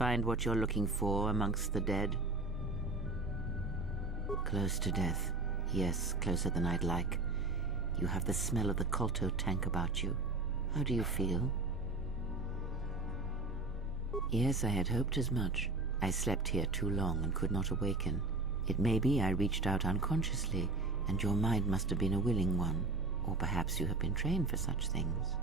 Find what you're looking for amongst the dead? Close to death. Yes, closer than I'd like. You have the smell of the Colto tank about you. How do you feel? Yes, I had hoped as much. I slept here too long and could not awaken. It may be I reached out unconsciously, and your mind must have been a willing one. Or perhaps you have been trained for such things.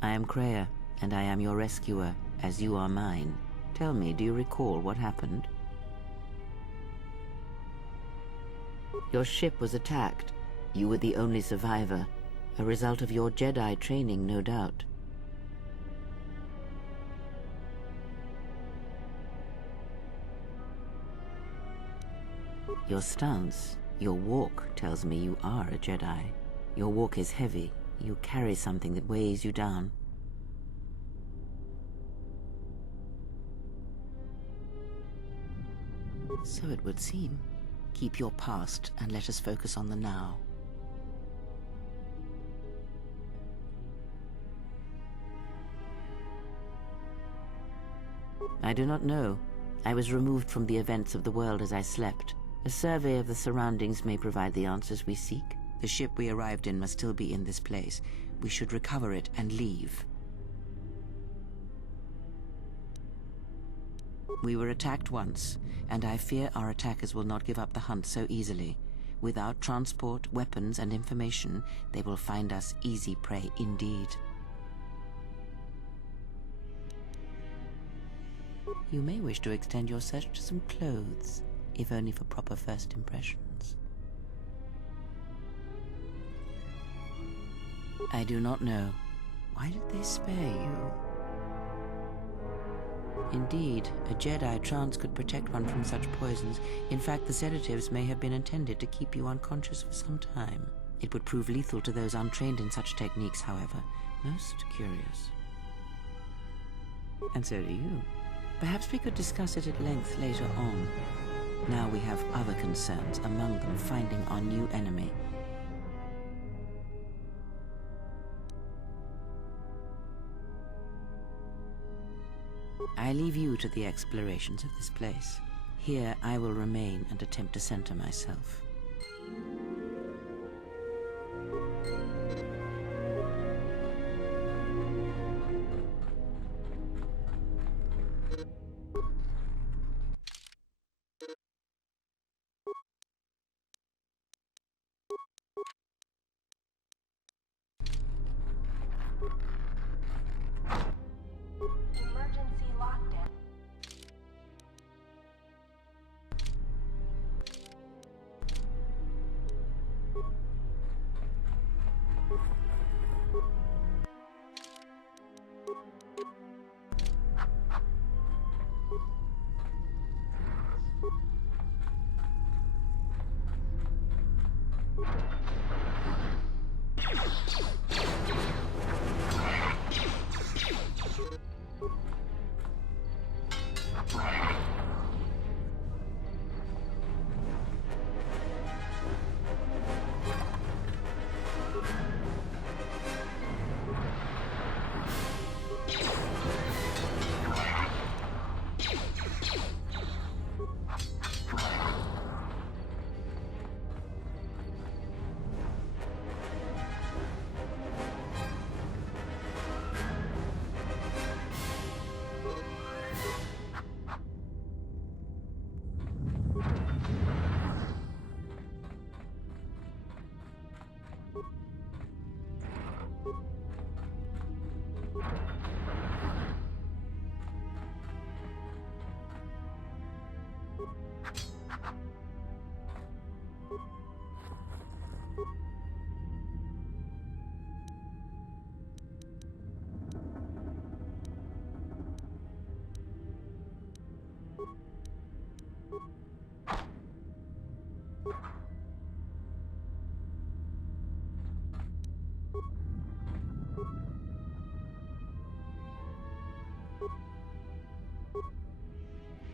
I am Kreia, and I am your rescuer, as you are mine. Tell me, do you recall what happened? Your ship was attacked. You were the only survivor, a result of your Jedi training, no doubt. Your stance, your walk tells me you are a Jedi. Your walk is heavy. You carry something that weighs you down. So it would seem. Keep your past and let us focus on the now. I do not know. I was removed from the events of the world as I slept. A survey of the surroundings may provide the answers we seek. The ship we arrived in must still be in this place. We should recover it and leave. We were attacked once, and I fear our attackers will not give up the hunt so easily. Without transport, weapons, and information, they will find us easy prey indeed. You may wish to extend your search to some clothes, if only for proper first impressions. I do not know. Why did they spare you? Indeed, a Jedi trance could protect one from such poisons. In fact, the sedatives may have been intended to keep you unconscious for some time. It would prove lethal to those untrained in such techniques, however. Most curious. And so do you. Perhaps we could discuss it at length later on. Now we have other concerns, among them finding our new enemy. I leave you to the explorations of this place. Here I will remain and attempt to center myself.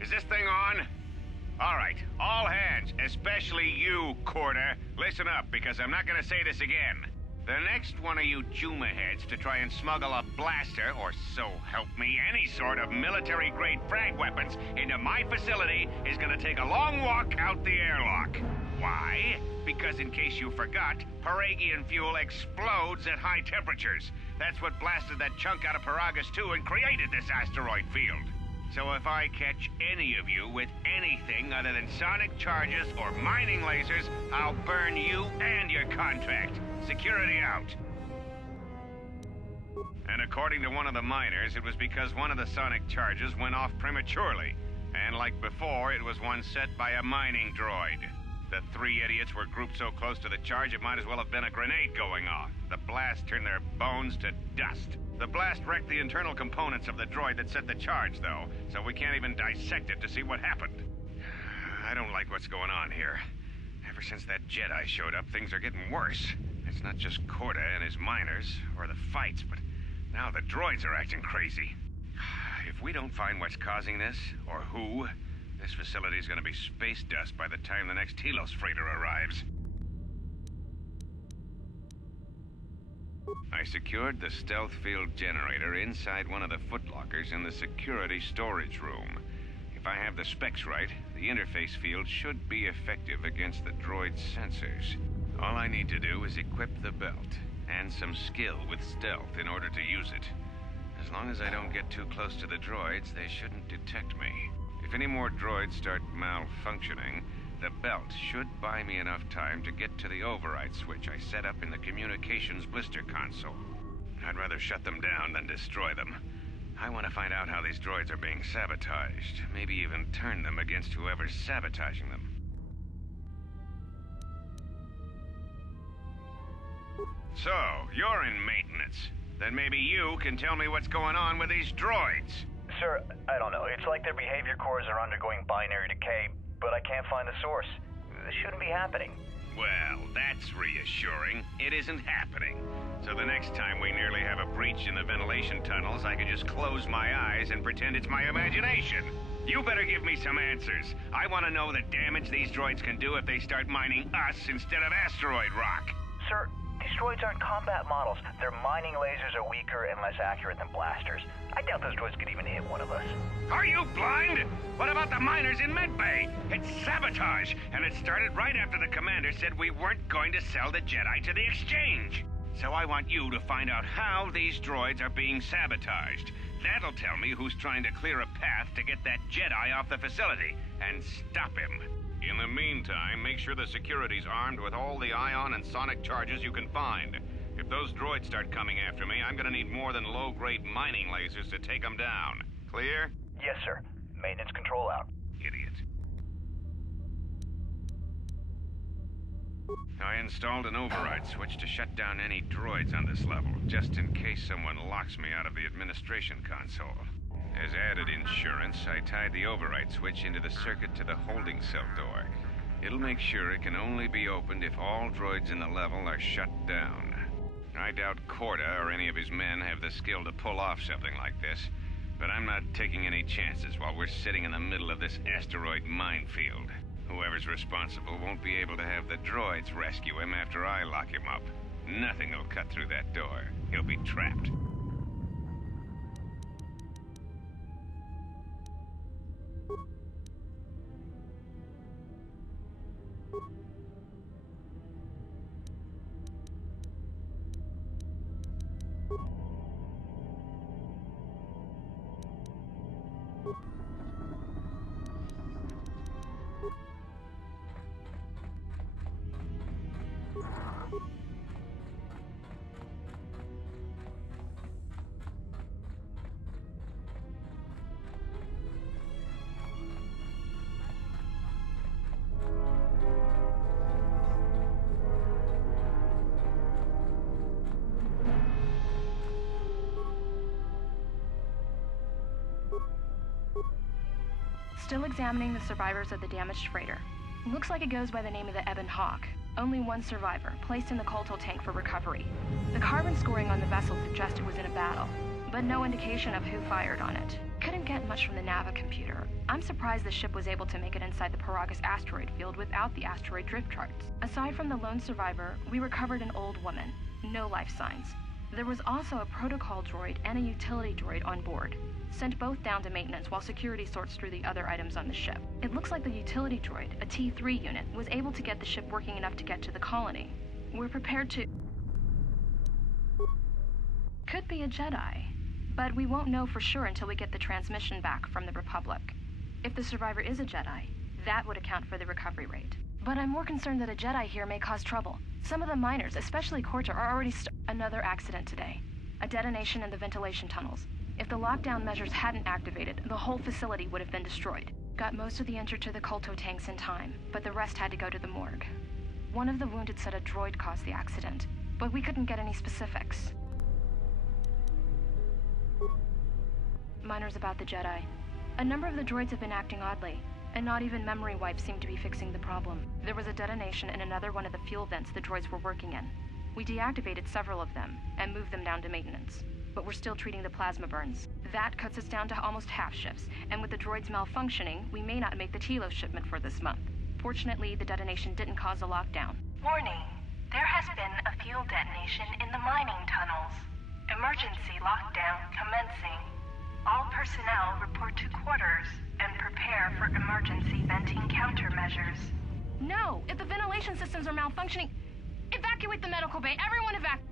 Is this thing on? All right, all hands, especially you, Cootra, listen up, because I'm not gonna say this again. The next one of you Juma heads to try and smuggle a blaster, or so help me, any sort of military-grade frag weapons into my facility is gonna take a long walk out the airlock. Why? Because in case you forgot, Peragian fuel explodes at high temperatures. That's what blasted that chunk out of Peragus 2 and created this asteroid field. So if I catch any of you with anything other than sonic charges or mining lasers, I'll burn you and your contract. Security out. And according to one of the miners, it was because one of the sonic charges went off prematurely. And like before, it was one set by a mining droid. The three idiots were grouped so close to the charge, it might as well have been a grenade going off. The blast turned their bones to dust. The blast wrecked the internal components of the droid that set the charge, though, so we can't even dissect it to see what happened. I don't like what's going on here. Ever since that Jedi showed up, things are getting worse. It's not just Cootra and his miners, or the fights, but now the droids are acting crazy. If we don't find what's causing this, or who, this facility's gonna be space dust by the time the next Telos freighter arrives. I secured the stealth field generator inside one of the footlockers in the security storage room. If I have the specs right, the interface field should be effective against the droid's sensors. All I need to do is equip the belt, and some skill with stealth in order to use it. As long as I don't get too close to the droids, they shouldn't detect me. If any more droids start malfunctioning, the belt should buy me enough time to get to the override switch I set up in the communications blister console. I'd rather shut them down than destroy them. I want to find out how these droids are being sabotaged, maybe even turn them against whoever's sabotaging them. So, you're in maintenance. Then maybe you can tell me what's going on with these droids. Sir, I don't know. It's like their behavior cores are undergoing binary decay, but I can't find the source. This shouldn't be happening. Well, that's reassuring. It isn't happening. So the next time we nearly have a breach in the ventilation tunnels, I can just close my eyes and pretend it's my imagination. You better give me some answers. I want to know the damage these droids can do if they start mining us instead of asteroid rock. Sir, these droids aren't combat models. Their mining lasers are weaker and less accurate than blasters. I doubt those droids could even hit one of us. Are you blind? What about the miners in Medbay? It's sabotage, and it started right after the commander said we weren't going to sell the Jedi to the exchange. So I want you to find out how these droids are being sabotaged. That'll tell me who's trying to clear a path to get that Jedi off the facility, and stop him. In the meantime, make sure the security's armed with all the ion and sonic charges you can find. If those droids start coming after me, I'm gonna need more than low-grade mining lasers to take them down. Clear? Yes, sir. Maintenance control out. Idiot. I installed an override switch to shut down any droids on this level, just in case someone locks me out of the administration console. As added insurance, I tied the override switch into the circuit to the holding cell door. It'll make sure it can only be opened if all droids in the level are shut down. I doubt Cootra or any of his men have the skill to pull off something like this, but I'm not taking any chances while we're sitting in the middle of this asteroid minefield. Whoever's responsible won't be able to have the droids rescue him after I lock him up. Nothing will cut through that door. He'll be trapped. Still examining the survivors of the damaged freighter. Looks like it goes by the name of the Ebon Hawk. Only one survivor, placed in the colto tank for recovery. The carbon scoring on the vessel suggested it was in a battle, but no indication of who fired on it. Couldn't get much from the Nava computer. I'm surprised the ship was able to make it inside the Peragus asteroid field without the asteroid drift charts. Aside from the lone survivor, we recovered an old woman. No life signs. There was also a protocol droid and a utility droid on board. Sent both down to maintenance while security sorts through the other items on the ship. It looks like the utility droid, a T3 unit, was able to get the ship working enough to get to the colony. We're prepared to... Could be a Jedi, but we won't know for sure until we get the transmission back from the Republic. If the survivor is a Jedi, that would account for the recovery rate. But I'm more concerned that a Jedi here may cause trouble. Some of the miners, especially Cootra, are already Another accident today. A detonation in the ventilation tunnels. If the lockdown measures hadn't activated, the whole facility would have been destroyed. Got most of the injured to the colto tanks in time, but the rest had to go to the morgue. One of the wounded said a droid caused the accident, but we couldn't get any specifics. Miners about the Jedi. A number of the droids have been acting oddly, and not even memory wipes seem to be fixing the problem. There was a detonation in another one of the fuel vents the droids were working in. We deactivated several of them, and moved them down to maintenance. But we're still treating the plasma burns. That cuts us down to almost half shifts, and with the droids malfunctioning, we may not make the Telos shipment for this month. Fortunately, the detonation didn't cause a lockdown. Warning, there has been a fuel detonation in the mining tunnels. Emergency lockdown commencing. All personnel report to quarters and prepare for emergency venting countermeasures. No! If the ventilation systems are malfunctioning, evacuate the medical bay. Everyone evacuate.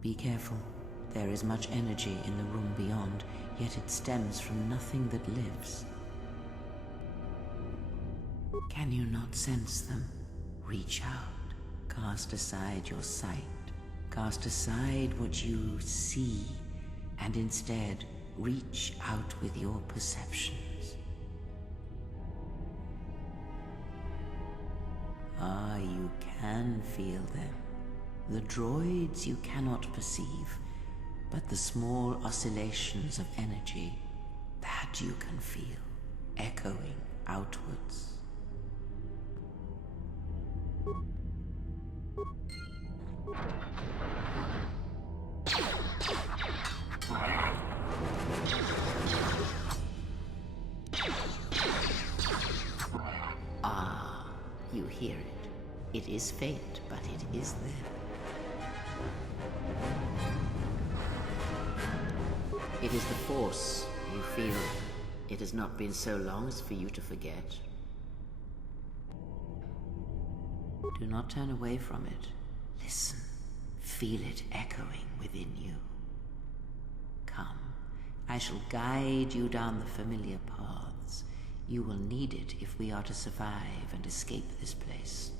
Be careful. There is much energy in the room beyond, yet it stems from nothing that lives. Can you not sense them? Reach out. Cast aside your sight. Cast aside what you see, and instead reach out with your perceptions. You can feel them. The droids you cannot perceive, but the small oscillations of energy, that you can feel, echoing outwards. You hear it. It is faint, but it is there. It is the Force, you feel. It has not been so long as for you to forget. Do not turn away from it. Listen. Feel it echoing within you. Come. I shall guide you down the familiar paths. You will need it if we are to survive and escape this place.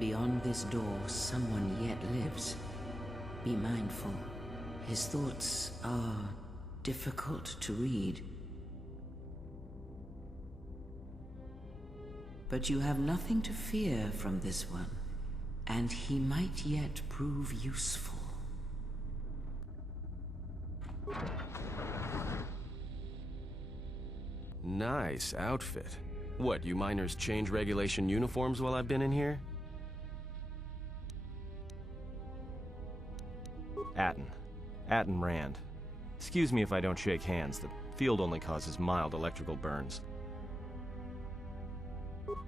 Beyond this door, someone yet lives. Be mindful. His thoughts are difficult to read. But you have nothing to fear from this one, and he might yet prove useful. Nice outfit. What, you miners change regulation uniforms while I've been in here? Atton Rand. Excuse me if I don't shake hands. The field only causes mild electrical burns.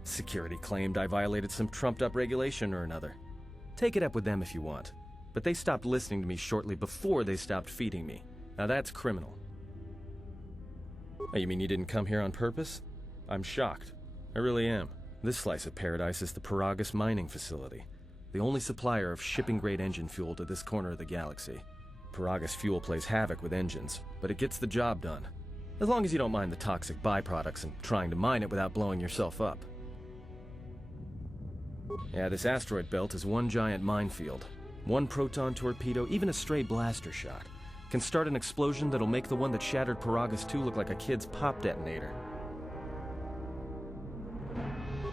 Security claimed I violated some trumped-up regulation or another. Take it up with them if you want. But they stopped listening to me shortly before they stopped feeding me. Now that's criminal. Oh, you mean you didn't come here on purpose? I'm shocked. I really am. This slice of paradise is the Peragus Mining Facility, the only supplier of shipping-grade engine fuel to this corner of the galaxy. Peragus fuel plays havoc with engines, but it gets the job done. As long as you don't mind the toxic byproducts and trying to mine it without blowing yourself up. Yeah, this asteroid belt is one giant minefield. One proton torpedo, even a stray blaster shot, can start an explosion that'll make the one that shattered Peragus 2 look like a kid's pop detonator.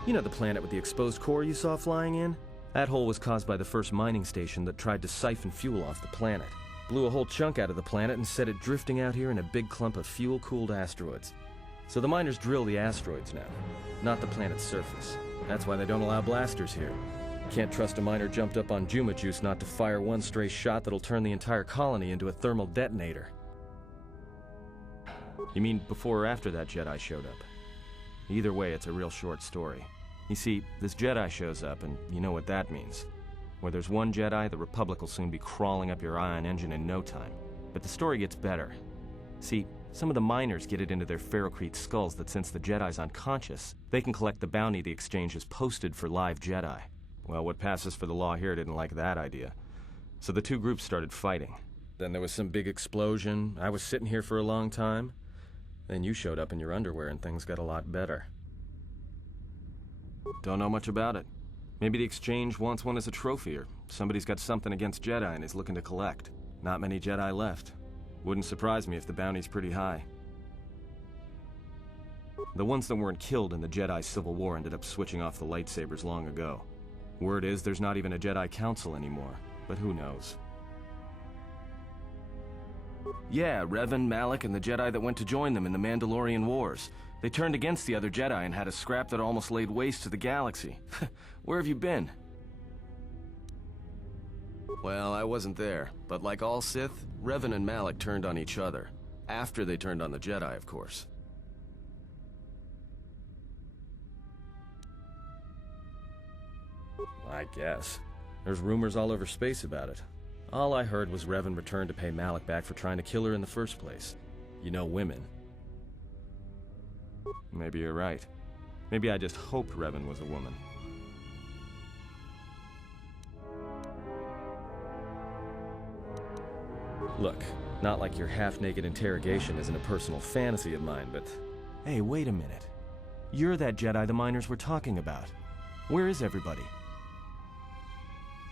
You know the planet with the exposed core you saw flying in? That hole was caused by the first mining station that tried to siphon fuel off the planet. Blew a whole chunk out of the planet and set it drifting out here in a big clump of fuel-cooled asteroids. So the miners drill the asteroids now, not the planet's surface. That's why they don't allow blasters here. Can't trust a miner jumped up on Juma juice not to fire one stray shot that'll turn the entire colony into a thermal detonator. You mean before or after that Jedi showed up? Either way, it's a real short story. You see, this Jedi shows up, and you know what that means. Where there's one Jedi, the Republic will soon be crawling up your ion engine in no time. But the story gets better. See, some of the miners get it into their ferrocrete skulls that since the Jedi's unconscious, they can collect the bounty the exchange has posted for live Jedi. Well, what passes for the law here didn't like that idea. So the two groups started fighting. Then there was some big explosion. I was sitting here for a long time. Then you showed up in your underwear and things got a lot better. Don't know much about it. Maybe the exchange wants one as a trophy, or somebody's got something against Jedi and is looking to collect. Not many Jedi left. Wouldn't surprise me if the bounty's pretty high. The ones that weren't killed in the Jedi Civil War ended up switching off the lightsabers long ago. Word is there's not even a Jedi Council anymore, but who knows. Yeah, Revan, Malak, and the Jedi that went to join them in the Mandalorian Wars. They turned against the other Jedi and had a scrap that almost laid waste to the galaxy. Where have you been? Well, I wasn't there, but like all Sith, Revan and Malak turned on each other. After they turned on the Jedi, of course. I guess. There's rumors all over space about it. All I heard was Revan returned to pay Malak back for trying to kill her in the first place. You know women. Maybe you're right. Maybe I just hoped Revan was a woman. Look, not like your half-naked interrogation isn't a personal fantasy of mine, but... Hey, wait a minute. You're that Jedi the miners were talking about. Where is everybody?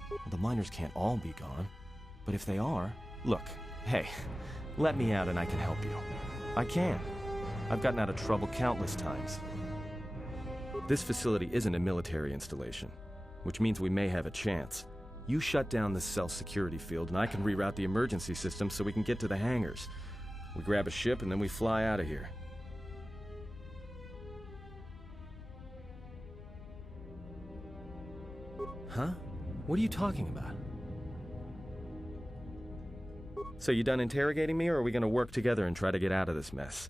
Well, the miners can't all be gone. But if they are... Look, hey, let me out and I can help you. I can. I've gotten out of trouble countless times. This facility isn't a military installation, which means we may have a chance. You shut down this self-security field and I can reroute the emergency system so we can get to the hangars. We grab a ship and then we fly out of here. Huh? What are you talking about? So you done interrogating me, or are we gonna work together and try to get out of this mess?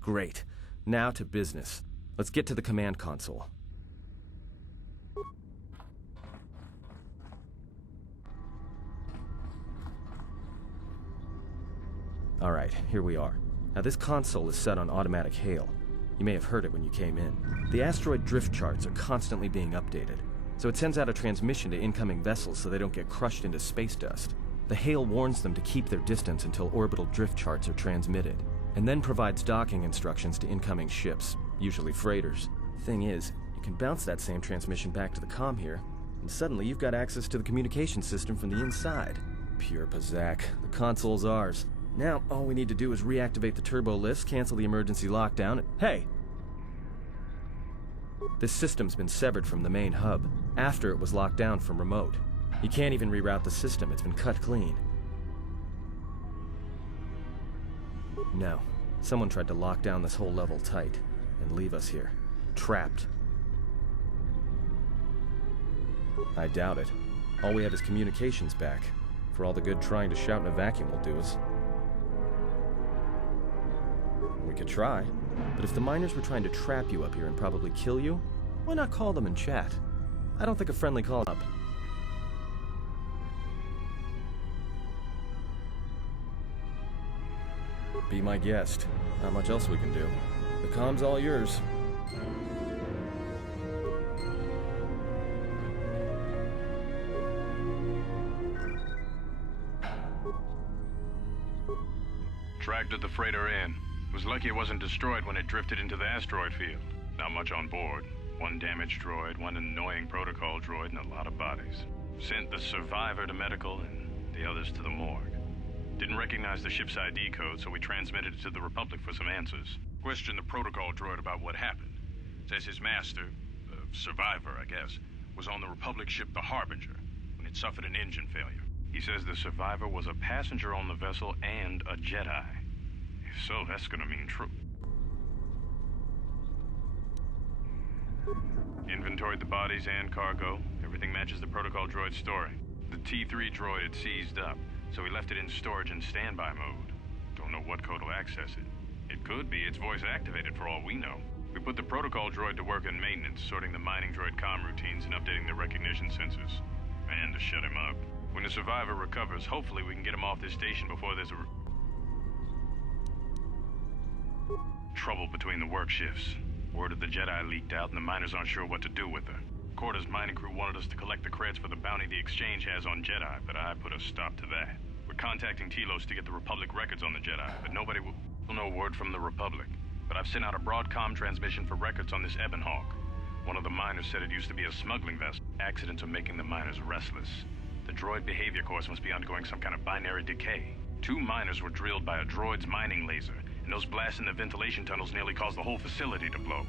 Great. Now to business. Let's get to the command console. Alright, here we are. Now this console is set on automatic hail. You may have heard it when you came in. The asteroid drift charts are constantly being updated, so it sends out a transmission to incoming vessels so they don't get crushed into space dust. The hail warns them to keep their distance until orbital drift charts are transmitted, and then provides docking instructions to incoming ships, usually freighters. Thing is, you can bounce that same transmission back to the comm here, and suddenly you've got access to the communication system from the inside. Pure Pazak. The console's ours. Now, all we need to do is reactivate the turbo lifts, cancel the emergency lockdown, and... Hey! This system's been severed from the main hub, after it was locked down from remote. You can't even reroute the system, it's been cut clean. No. Someone tried to lock down this whole level tight, and leave us here. Trapped. I doubt it. All we have is communications back. For all the good trying to shout in a vacuum will do us. We could try, but if the miners were trying to trap you up here and probably kill you, why not call them and chat? I don't think a friendly call up. Be my guest. Not much else we can do. The comm's all yours. Tracked the freighter in. Was lucky it wasn't destroyed when it drifted into the asteroid field. Not much on board. One damaged droid, one annoying protocol droid, and a lot of bodies. Sent the survivor to medical and the others to the morgue. Didn't recognize the ship's ID code, so we transmitted it to the Republic for some answers. Questioned the protocol droid about what happened. Says his master, the survivor, I guess, was on the Republic ship the Harbinger when it suffered an engine failure. He says the survivor was a passenger on the vessel and a Jedi. If so, that's gonna mean true. Inventoried the bodies and cargo. Everything matches the protocol droid's story. The T3 droid had seized up, so we left it in storage and standby mode. Don't know what code will access it. It could be it's voice activated for all we know. We put the protocol droid to work in maintenance, sorting the mining droid comm routines and updating the recognition sensors. And to shut him up. When the survivor recovers, hopefully we can get him off this station before there's trouble between the work shifts. Word of the Jedi leaked out and the miners aren't sure what to do with her. Quarter's mining crew wanted us to collect the creds for the bounty the Exchange has on Jedi, but I put a stop to that. We're contacting Telos to get the Republic records on the Jedi, but nobody will know word from the Republic. But I've sent out a broadcom transmission for records on this Ebon Hawk. One of the miners said it used to be a smuggling vessel. Accidents are making the miners restless. The droid behavior course must be undergoing some kind of binary decay. 2 miners were drilled by a droid's mining laser, and those blasts in the ventilation tunnels nearly caused the whole facility to blow.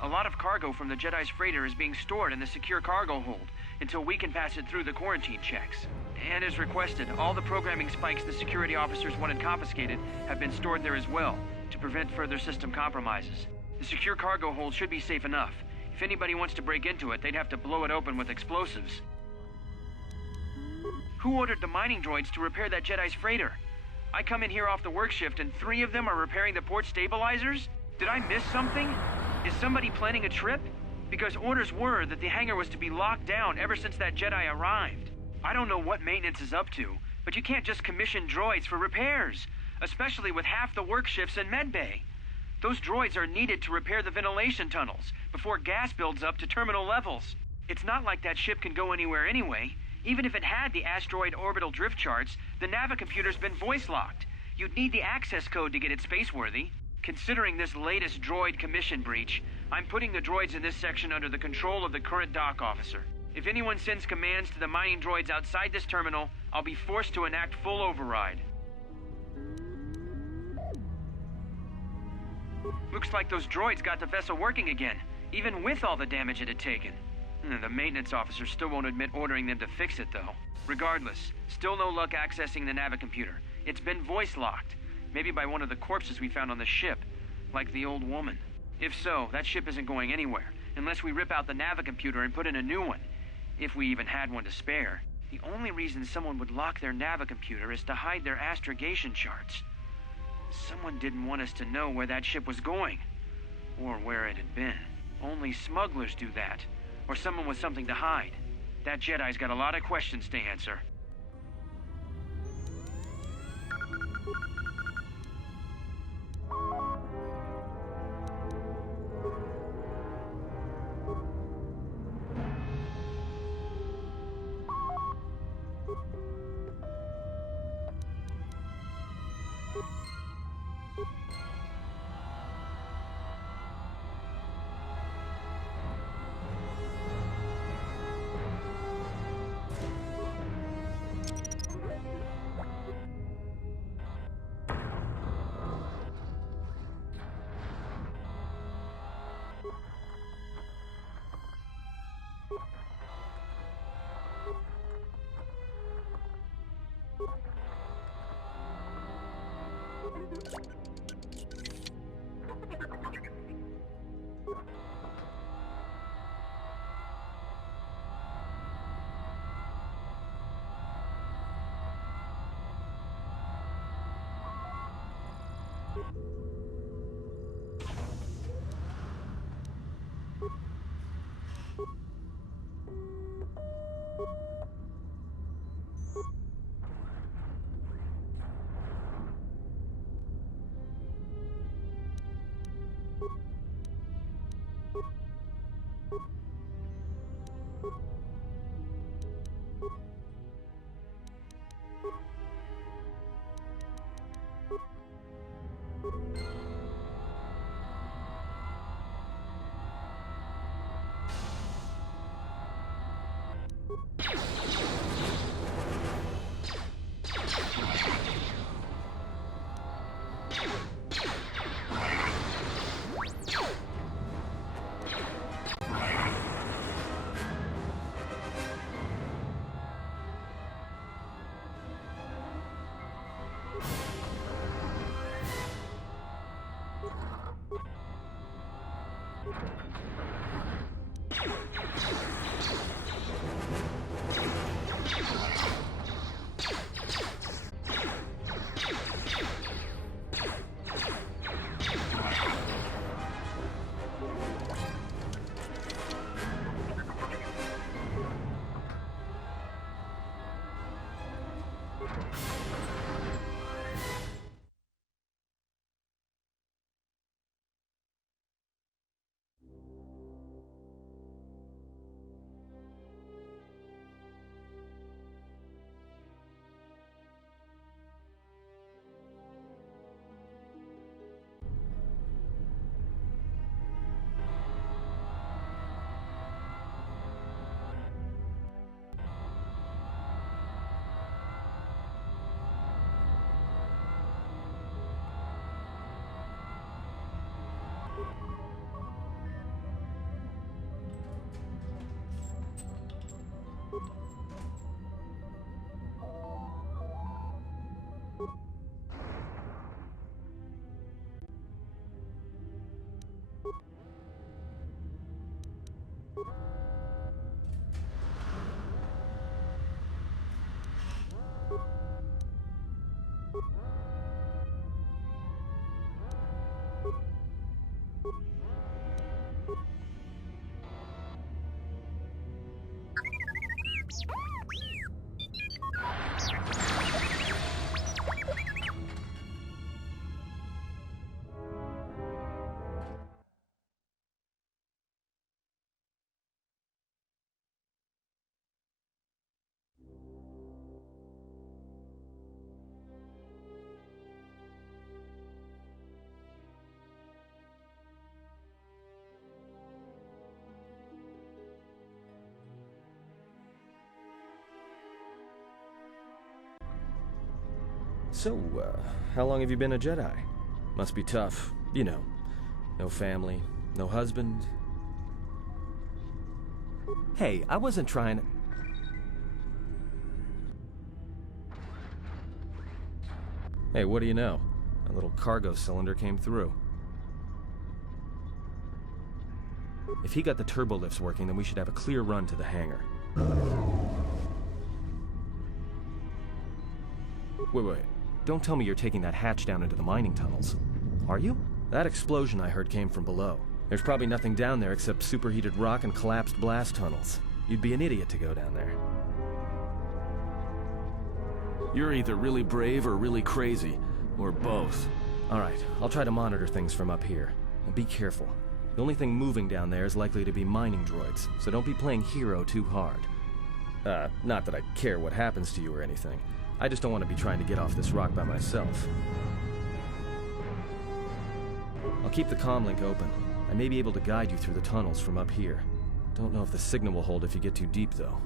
A lot of cargo from the Jedi's freighter is being stored in the secure cargo hold until we can pass it through the quarantine checks. And as requested, all the programming spikes the security officers wanted confiscated have been stored there as well, to prevent further system compromises. The secure cargo hold should be safe enough. If anybody wants to break into it, they'd have to blow it open with explosives. Who ordered the mining droids to repair that Jedi's freighter? I come in here off the work shift and 3 of them are repairing the port stabilizers? Did I miss something? Is somebody planning a trip? Because orders were that the hangar was to be locked down ever since that Jedi arrived. I don't know what maintenance is up to, but you can't just commission droids for repairs, especially with half the work shifts in medbay. Those droids are needed to repair the ventilation tunnels before gas builds up to terminal levels. It's not like that ship can go anywhere anyway. Even if it had the asteroid orbital drift charts, the navicomputer's been voice-locked. You'd need the access code to get it spaceworthy. Considering this latest droid commission breach, I'm putting the droids in this section under the control of the current dock officer. If anyone sends commands to the mining droids outside this terminal, I'll be forced to enact full override. Looks like those droids got the vessel working again, even with all the damage it had taken. The maintenance officer still won't admit ordering them to fix it, though. Regardless, still no luck accessing the navicomputer. It's been voice-locked, maybe by one of the corpses we found on the ship, like the old woman. If so, that ship isn't going anywhere, unless we rip out the navicomputer and put in a new one, if we even had one to spare. The only reason someone would lock their navicomputer is to hide their astrogation charts. Someone didn't want us to know where that ship was going, or where it had been. Only smugglers do that, or someone with something to hide. That Jedi's got a lot of questions to answer. So, how long have you been a Jedi? Must be tough. You know, no family, no husband. Hey, I wasn't trying... Hey, what do you know? A little cargo cylinder came through. If he got the turbo lifts working, then we should have a clear run to the hangar. Wait. Don't tell me you're taking that hatch down into the mining tunnels. Are you? That explosion I heard came from below. There's probably nothing down there except superheated rock and collapsed blast tunnels. You'd be an idiot to go down there. You're either really brave or really crazy, or both. Alright, I'll try to monitor things from up here. And be careful. The only thing moving down there is likely to be mining droids, so don't be playing hero too hard. Not that I care what happens to you or anything. I just don't want to be trying to get off this rock by myself. I'll keep the comm link open. I may be able to guide you through the tunnels from up here. Don't know if the signal will hold if you get too deep, though.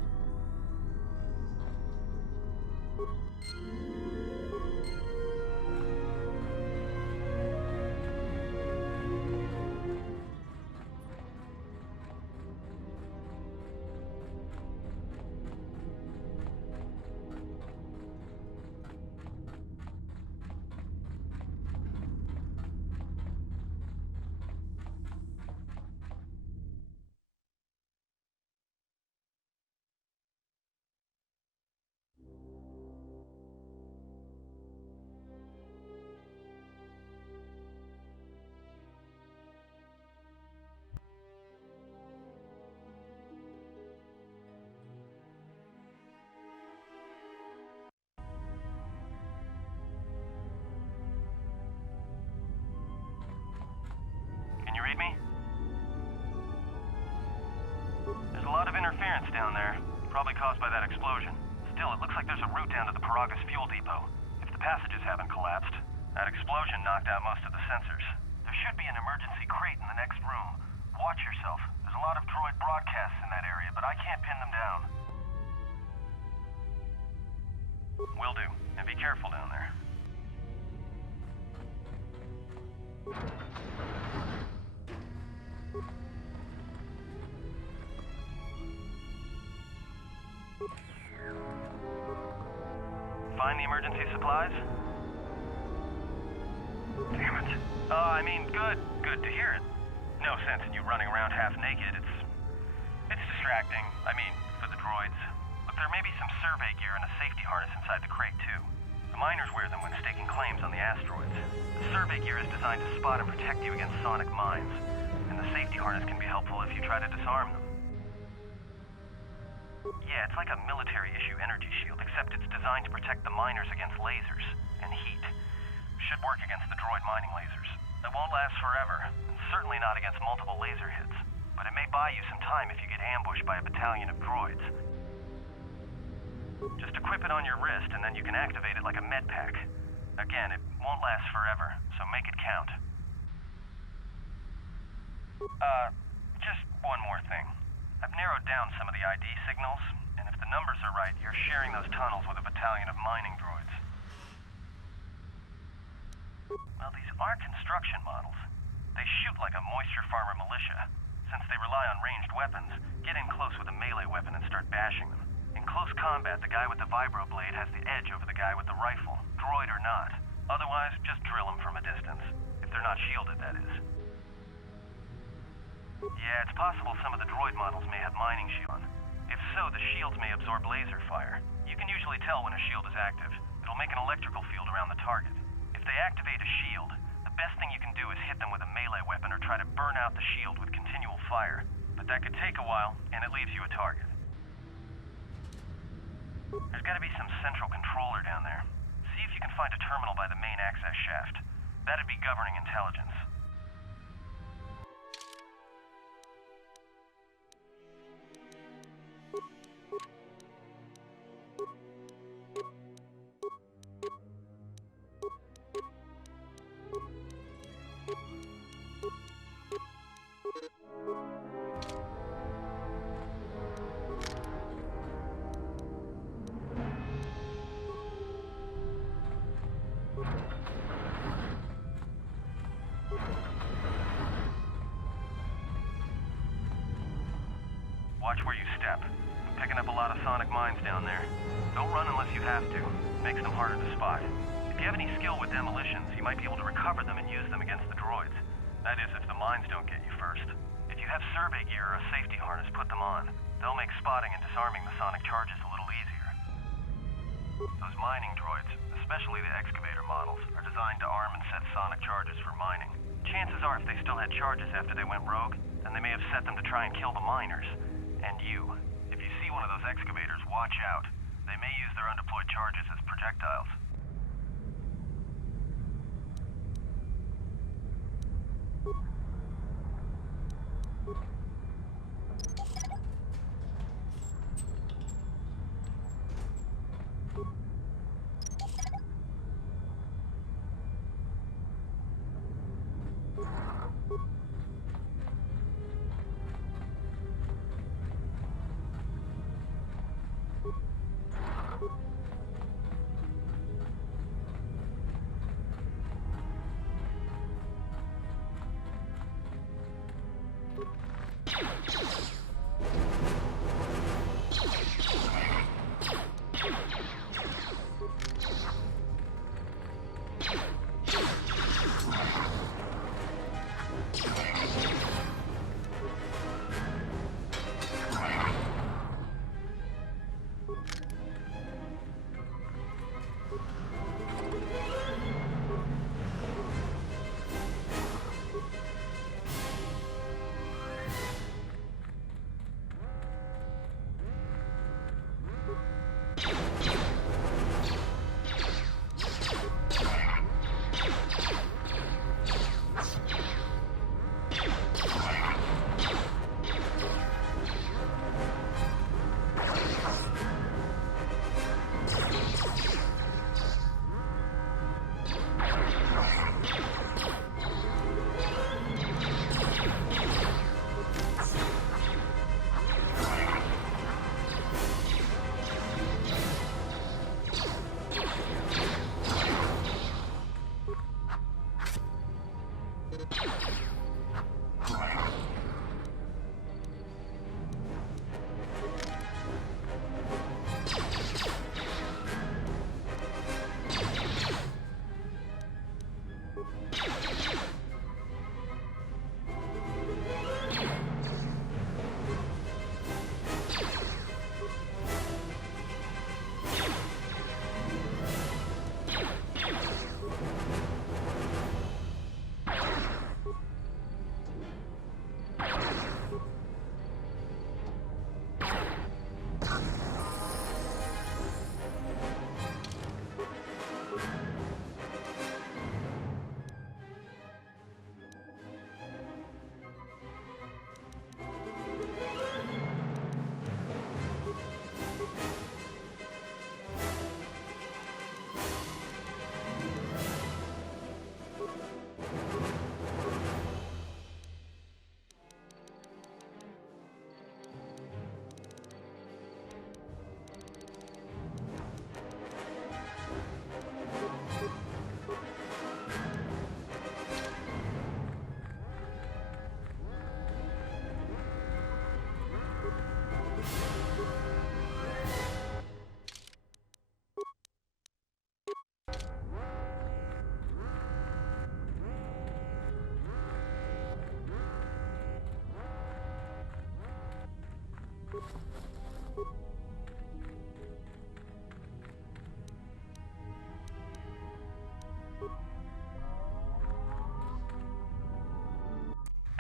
There's a lot of interference down there, probably caused by that explosion. Still, it looks like there's a route down to the Peragus fuel depot. If the passages haven't collapsed, that explosion knocked out most of the sensors. There should be an emergency crate in the next room. Watch yourself. There's a lot of droid broadcasts in that area, but I can't pin them down. Will do. And be careful down there. Find the emergency supplies? Damn it. Good to hear it. No sense in you running around half naked. It's distracting. For the droids. But there may be some survey gear and a safety harness inside the crate, too. The miners wear them when staking claims on the asteroids. The survey gear is designed to spot and protect you against sonic mines. And the safety harness can be helpful if you try to disarm them. Yeah, it's like a military-issue energy shield, except it's designed to protect the miners against lasers and heat. Should work against the droid mining lasers. It won't last forever, and certainly not against multiple laser hits. But it may buy you some time if you get ambushed by a battalion of droids. Just equip it on your wrist, and then you can activate it like a med pack. Again, it won't last forever, so make it count. Just one more thing. I've narrowed down some of the ID signals, and if the numbers are right, you're sharing those tunnels with a battalion of mining droids. Well, these are construction models. They shoot like a moisture farmer militia. Since they rely on ranged weapons, get in close with a melee weapon and start bashing them. In close combat, the guy with the vibroblade has the edge over the guy with the rifle, droid or not. Otherwise, just drill them from a distance. If they're not shielded, that is. Yeah, it's possible some of the droid models may have mining shield on. If so, the shields may absorb laser fire. You can usually tell when a shield is active. It'll make an electrical field around the target. If they activate a shield, the best thing you can do is hit them with a melee weapon or try to burn out the shield with continual fire. But that could take a while, and it leaves you a target. There's gotta be some central controller down there. See if you can find a terminal by the main access shaft. That'd be governing intelligence. Watch where you step. I'm picking up a lot of sonic mines down there. Don't run unless you have to. Makes them harder to spot. If you have any skill with demolitions, you might be able to recover them and use them against the droids. That is, if the mines don't get you first. If you have survey gear or a safety harness, put them on. They'll make spotting and disarming the sonic charges a little easier. Those mining droids, especially the excavator models, are designed to arm and set sonic charges for mining. Chances are if they still had charges after they went rogue, then they may have set them to try and kill the miners. And you. If you see one of those excavators, watch out. They may use their undeployed charges as projectiles.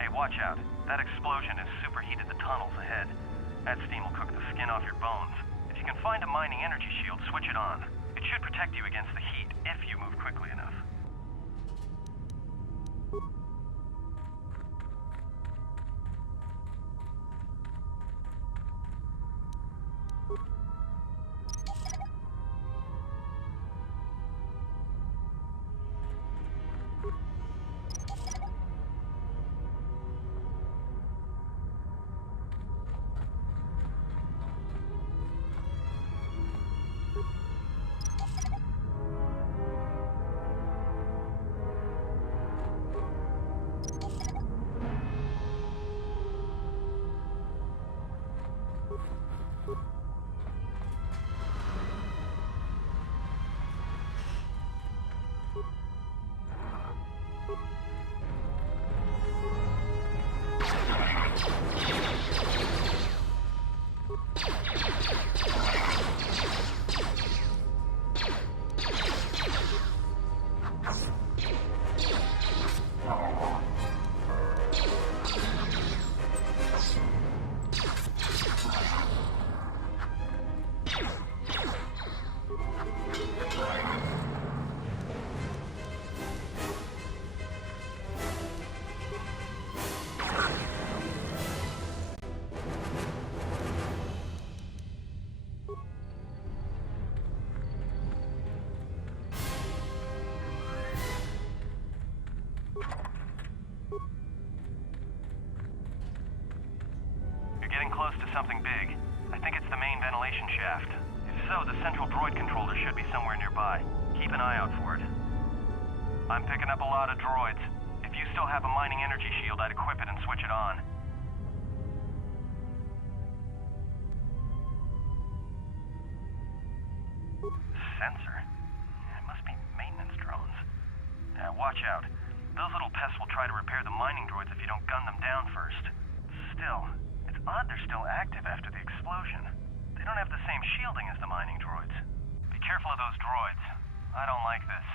Hey, watch out. That explosion has superheated the tunnels ahead. That steam will cook the skin off your bones. If you can find a mining energy shield, switch it on. It should protect you against the heat, if you move quickly enough. something big. I think it's the main ventilation shaft. If so, the central droid controller should be somewhere nearby. Keep an eye out for it. I'm picking up a lot of droids. If you still have a mining energy shield, I'd equip it and switch it on. Sensor? It must be maintenance drones. Yeah, watch out. Those little pests will try to repair the mining droids if you don't gun them down first. Still, it's odd they're still active after the explosion. They don't have the same shielding as the mining droids. Be careful of those droids. I don't like this.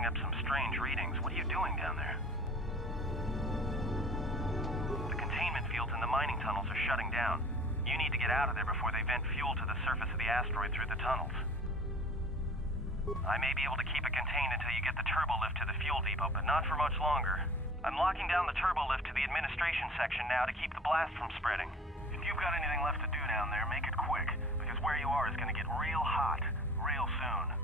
Up some strange readings. What are you doing down there? The containment fields in the mining tunnels are shutting down. You need to get get out of there before they vent fuel to the surface of the asteroid through the tunnels. I may be able to keep it contained until you get the turbo lift to the fuel depot, but not for much longer. I'm locking down the turbo lift to the administration section now to keep the blast from spreading. If you've got anything left to do down there, make it quick, because where you are is going to get real hot real soon.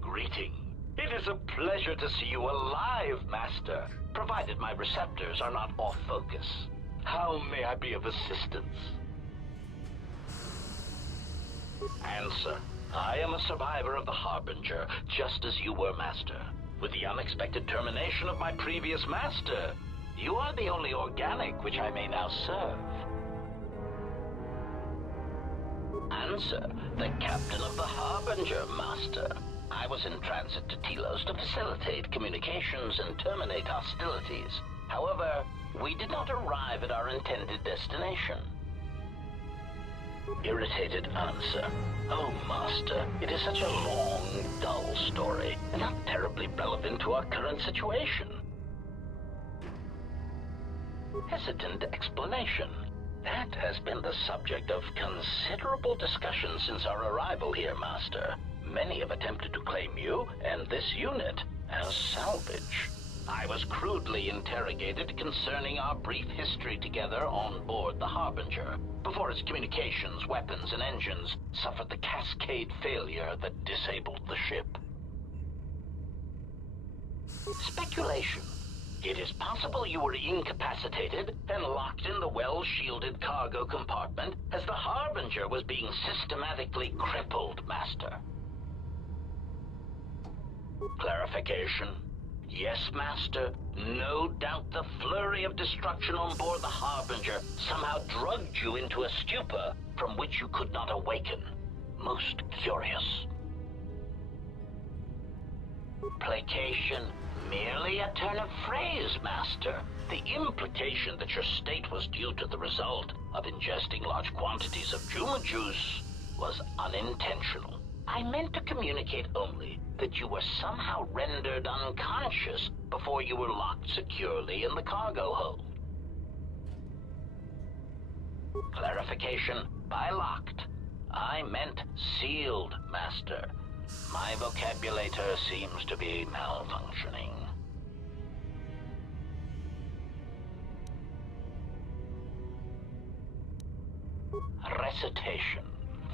Greeting. It is a pleasure to see you alive, Master, provided my receptors are not off focus. How may I be of assistance? Answer. I am a survivor of the Harbinger, just as you were, Master. With the unexpected termination of my previous Master, you are the only organic which I may now serve. Answer. The Captain of the Harbinger, Master. I was in transit to Telos to facilitate communications and terminate hostilities. However, we did not arrive at our intended destination. Irritated answer. Oh, Master, it is such a long, dull story, and not terribly relevant to our current situation. Hesitant explanation. That has been the subject of considerable discussion since our arrival here, Master. Many have attempted to claim you and this unit as salvage. I was crudely interrogated concerning our brief history together on board the Harbinger, before its communications, weapons, and engines suffered the cascade failure that disabled the ship. Speculation. It is possible you were incapacitated and locked in the well-shielded cargo compartment as the Harbinger was being systematically crippled, Master. Clarification. Yes, Master. No doubt the flurry of destruction on board the Harbinger somehow drugged you into a stupor from which you could not awaken. Most curious. Placation. Merely a turn of phrase, Master. The implication that your state was due to the result of ingesting large quantities of Juma juice was unintentional. I meant to communicate only that you were somehow rendered unconscious before you were locked securely in the cargo hold. Clarification. By locked, I meant sealed, Master. My vocabulator seems to be malfunctioning. Recitation.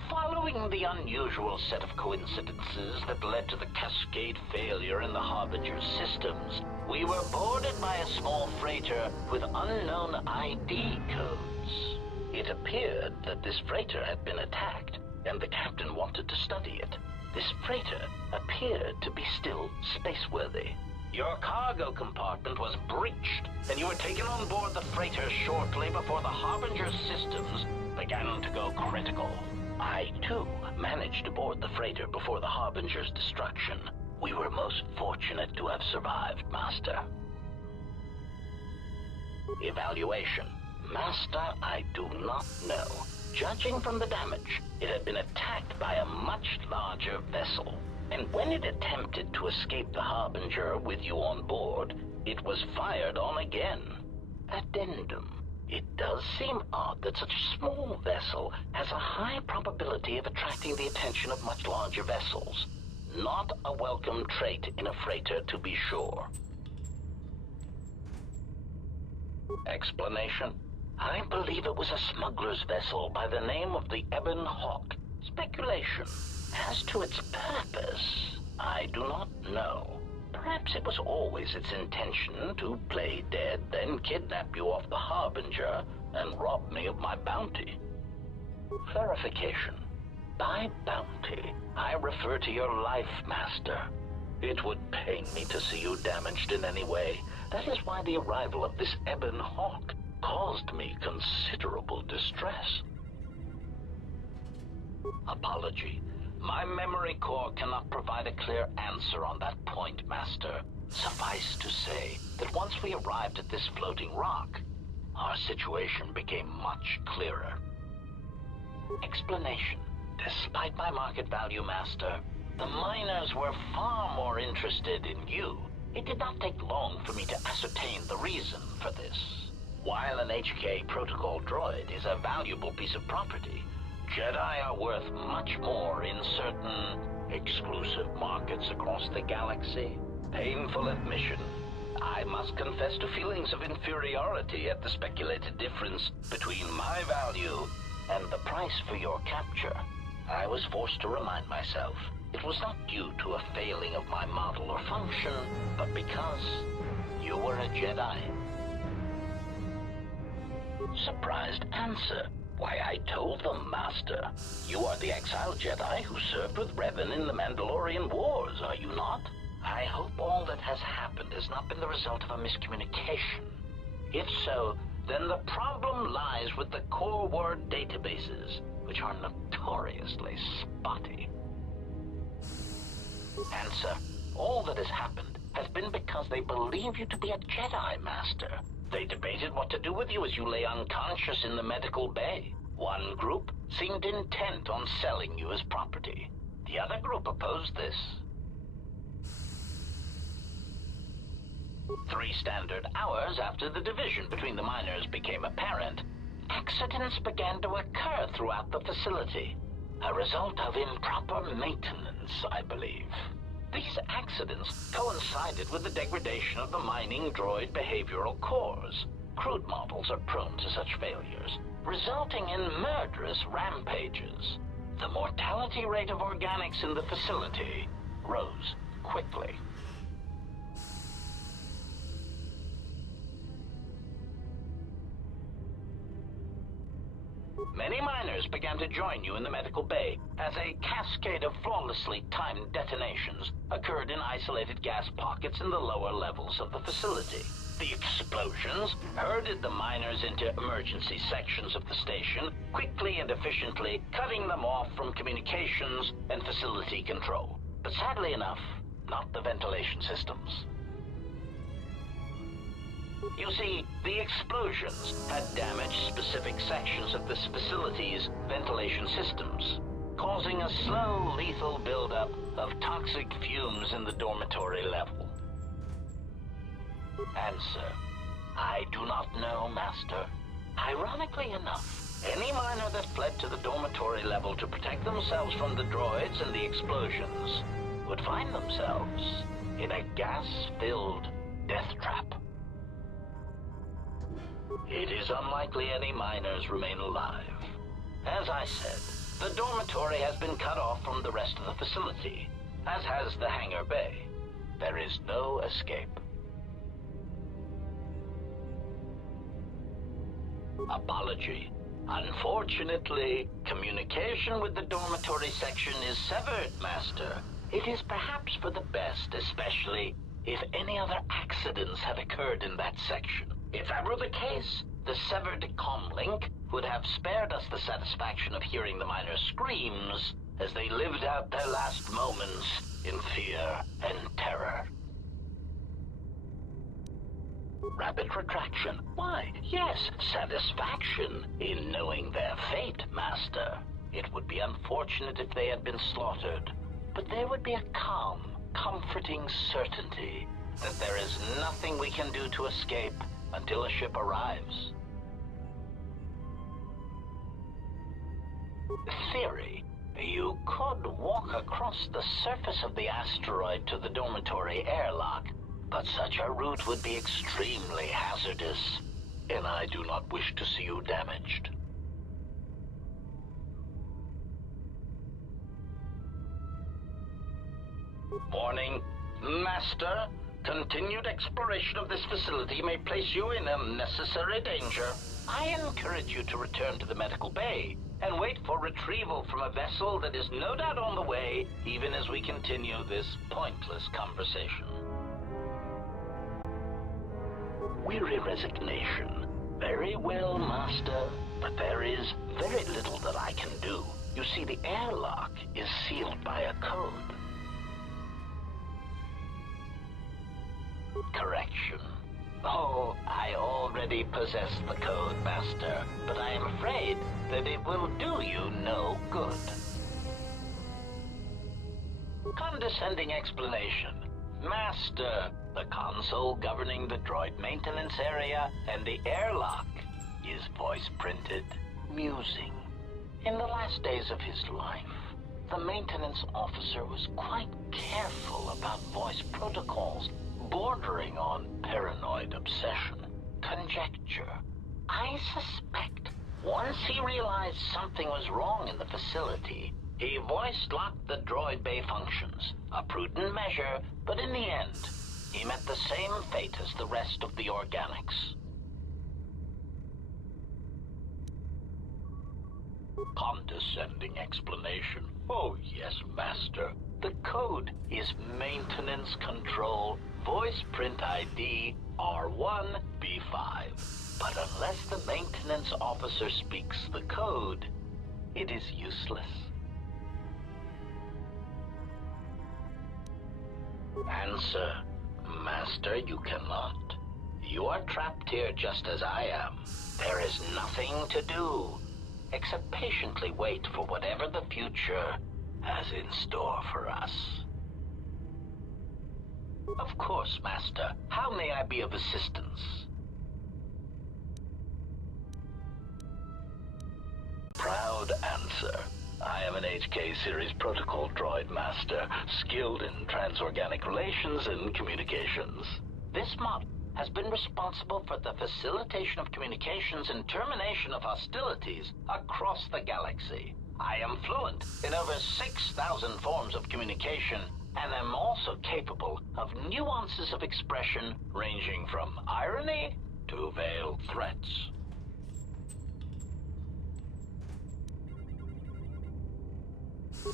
Following the unusual set of coincidences that led to the cascade failure in the Harbinger's systems, we were boarded by a small freighter with unknown ID codes. It appeared that this freighter had been attacked, and the captain wanted to study it. This freighter appeared to be still spaceworthy. Your cargo compartment was breached, and you were taken on board the freighter shortly before the Harbinger's systems began to go critical. I, too, managed to board the freighter before the Harbinger's destruction. We were most fortunate to have survived, Master. Evaluation. Master, I do not know. Judging from the damage, it had been attacked by a much larger vessel. And when it attempted to escape the Harbinger with you on board, it was fired on again. Addendum. It does seem odd that such a small vessel has a high probability of attracting the attention of much larger vessels. Not a welcome trait in a freighter, to be sure. Explanation. I believe it was a smuggler's vessel by the name of the Ebon Hawk. Speculation. As to its purpose, I do not know. Perhaps it was always its intention to play dead, then kidnap you off the Harbinger and rob me of my bounty. Clarification. By bounty, I refer to your life, Master. It would pain me to see you damaged in any way. That is why the arrival of this Ebon Hawk caused me considerable distress. Apology. My memory core cannot provide a clear answer on that point, Master. Suffice to say that once we arrived at this floating rock, our situation became much clearer. Explanation. Despite my market value, Master, the miners were far more interested in you. It did not take long for me to ascertain the reason for this. While an HK protocol droid is a valuable piece of property, Jedi are worth much more in certain exclusive markets across the galaxy. Painful admission. I must confess to feelings of inferiority at the speculated difference between my value and the price for your capture. I was forced to remind myself it was not due to a failing of my model or function, but because you were a Jedi. Surprised answer. Why, I told them, Master. You are the exiled Jedi who served with Revan in the Mandalorian Wars, are you not? I hope all that has happened has not been the result of a miscommunication. If so, then the problem lies with the core word databases, which are notoriously spotty. Answer, all that has happened has been because they believe you to be a Jedi Master. They debated what to do with you as you lay unconscious in the medical bay. One group seemed intent on selling you as property. The other group opposed this. 3 standard hours after the division between the miners became apparent, accidents began to occur throughout the facility. A result of improper maintenance, I believe. These accidents coincided with the degradation of the mining droid behavioral cores. Crude models are prone to such failures, resulting in murderous rampages. The mortality rate of organics in the facility rose quickly. Many miners began to join you in the medical bay as a cascade of flawlessly timed detonations occurred in isolated gas pockets in the lower levels of the facility. The explosions herded the miners into emergency sections of the station, quickly and efficiently cutting them off from communications and facility control. But sadly enough, not the ventilation systems. You see, the explosions had damaged specific sections of this facility's ventilation systems, causing a slow, lethal buildup of toxic fumes in the dormitory level. Answer, I do not know, Master. Ironically enough, any miner that fled to the dormitory level to protect themselves from the droids and the explosions would find themselves in a gas-filled death trap. It is unlikely any miners remain alive. As I said, the dormitory has been cut off from the rest of the facility, as has the hangar bay. There is no escape. Apology. Unfortunately, communication with the dormitory section is severed, Master. It is perhaps for the best, especially if any other accidents had occurred in that section. If that were the case, the severed comlink would have spared us the satisfaction of hearing the miners' screams as they lived out their last moments in fear and terror. Rapid retraction. Why, yes, satisfaction in knowing their fate, Master. It would be unfortunate if they had been slaughtered, but there would be a calm, comforting certainty that there is nothing we can do to escape until a ship arrives. Theory. You could walk across the surface of the asteroid to the dormitory airlock, but such a route would be extremely hazardous, and I do not wish to see you damaged. Warning, Master. Continued exploration of this facility may place you in unnecessary danger. I encourage you to return to the medical bay and wait for retrieval from a vessel that is no doubt on the way, even as we continue this pointless conversation. Weary resignation. Very well, Master, but there is very little that I can do. You see, the airlock is sealed by a code. Correction. Oh, I already possess the code, Master, but I am afraid that it will do you no good. Condescending explanation. Master, the console governing the droid maintenance area and the airlock is voice-printed, musing. In the last days of his life, the maintenance officer was quite careful about voice protocols, bordering on paranoid obsession. Conjecture. I suspect once he realized something was wrong in the facility, he voice-locked the droid bay functions. A prudent measure, but in the end, he met the same fate as the rest of the organics. Condescending explanation. Oh yes, Master. The code is maintenance control, voice print ID R1B5. But unless the maintenance officer speaks the code, it is useless. Answer. Master, you cannot. You are trapped here just as I am. There is nothing to do, except patiently wait for whatever the future has in store for us. Of course, Master. How may I be of assistance? Proud answer. I am an HK Series Protocol Droid Master, skilled in transorganic relations and communications. This model has been responsible for the facilitation of communications and termination of hostilities across the galaxy. I am fluent in over 6,000 forms of communication, and am also capable of nuances of expression ranging from irony to veiled threats.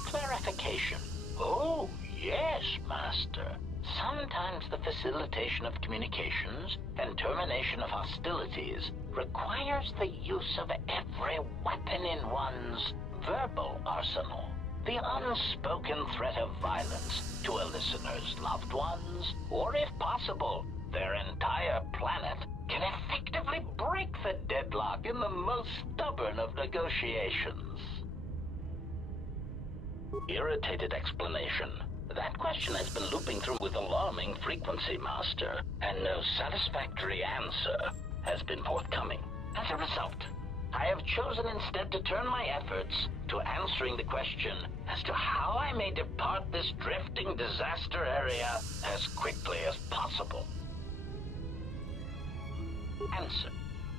Clarification. Oh, yes, Master. Sometimes the facilitation of communications and termination of hostilities requires the use of every weapon in one's verbal arsenal. The unspoken threat of violence to a listener's loved ones, or if possible, their entire planet, can effectively break the deadlock in the most stubborn of negotiations. Irritated explanation. That question has been looping through with alarming frequency, Master, and no satisfactory answer has been forthcoming. As a result, I have chosen instead to turn my efforts to answering the question as to how I may depart this drifting disaster area as quickly as possible. Answer.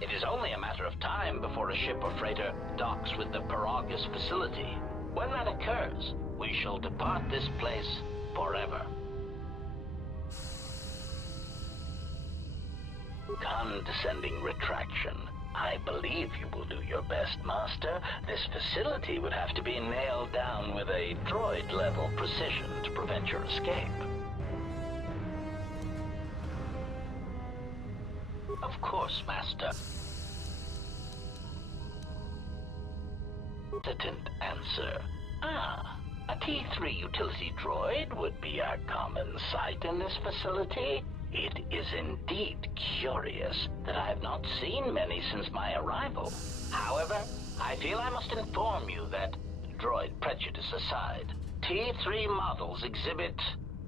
It is only a matter of time before a ship or freighter docks with the Peragus facility. When that occurs, we shall depart this place forever. Condescending retraction. I believe you will do your best, Master. This facility would have to be nailed down with a droid-level precision to prevent your escape. Of course, Master. Hesitant answer. A T3 utility droid would be a common sight in this facility. It is indeed curious that I have not seen many since my arrival. However, I feel I must inform you that, droid prejudice aside, T3 models exhibit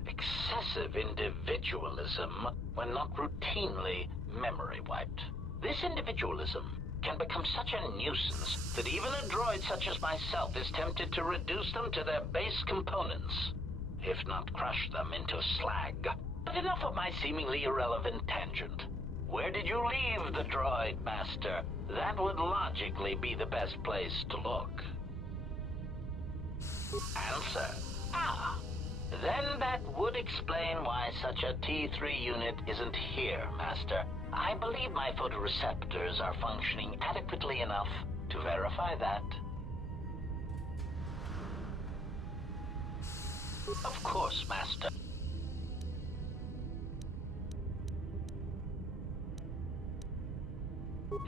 excessive individualism when not routinely memory wiped. This individualism can become such a nuisance that even a droid such as myself is tempted to reduce them to their base components, if not crush them into slag. But enough of my seemingly irrelevant tangent. Where did you leave the droid, Master? That would logically be the best place to look. Answer. Then that would explain why such a T3 unit isn't here, Master. I believe my photoreceptors are functioning adequately enough to verify that. Of course, Master.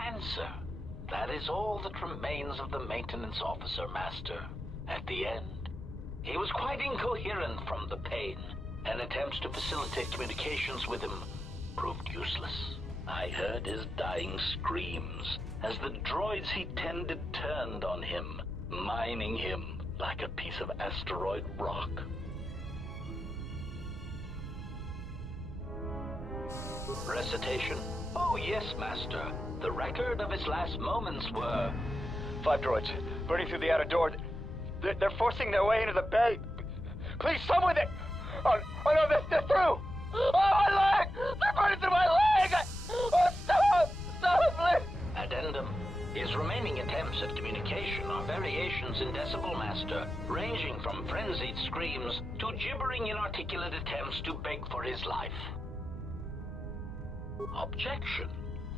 Answer. That is all that remains of the maintenance officer, Master. At the end, he was quite incoherent from the pain, and attempts to facilitate communications with him proved useless. I heard his dying screams as the droids he tended turned on him, mining him like a piece of asteroid rock. Recitation? Oh yes, Master. The record of his last moments were... 5 droids, burning through the outer door. They're forcing their way into the bay. Please, someone there! Oh no, they're through! Oh, my leg! They're burning through my leg! Oh, stop! Stop, please! Addendum. His remaining attempts at communication are variations in decibel, Master, ranging from frenzied screams to gibbering inarticulate attempts to beg for his life. Objection.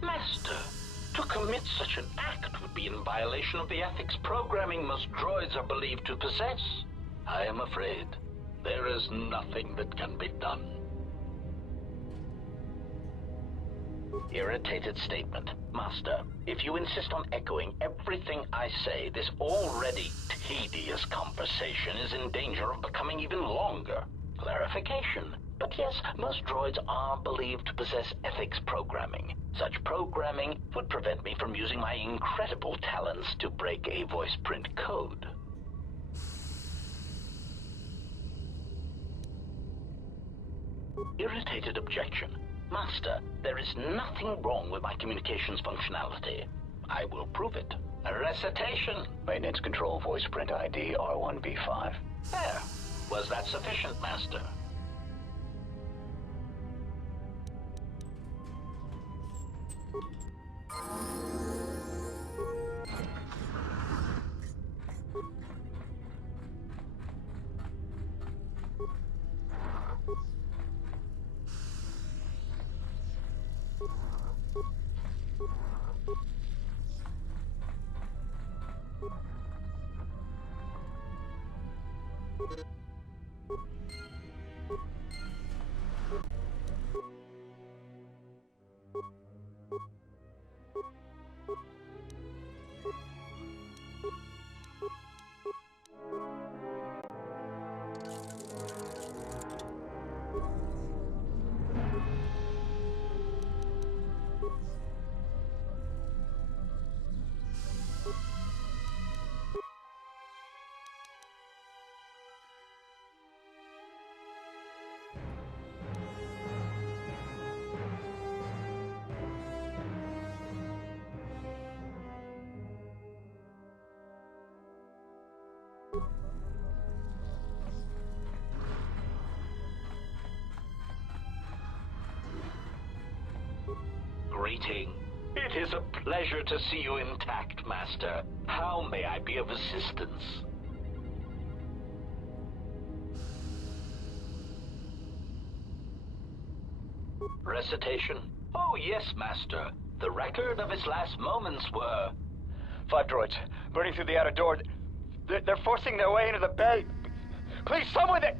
Master, to commit such an act would be in violation of the ethics programming most droids are believed to possess. I am afraid there is nothing that can be done. Irritated statement. Master, if you insist on echoing everything I say, this already tedious conversation is in danger of becoming even longer. Clarification. But yes, most droids are believed to possess ethics programming. Such programming would prevent me from using my incredible talents to break a voice print code. Irritated objection. Master, there is nothing wrong with my communications functionality. I will prove it. A recitation. Maintenance control voice print ID R1B5. There. Was that sufficient, Master? Greeting. It is a pleasure to see you intact, Master. How may I be of assistance? Recitation? Oh, yes, Master. The record of his last moments were... 5 droids, burning through the outer door. They're forcing their way into the bay. Please, someone that...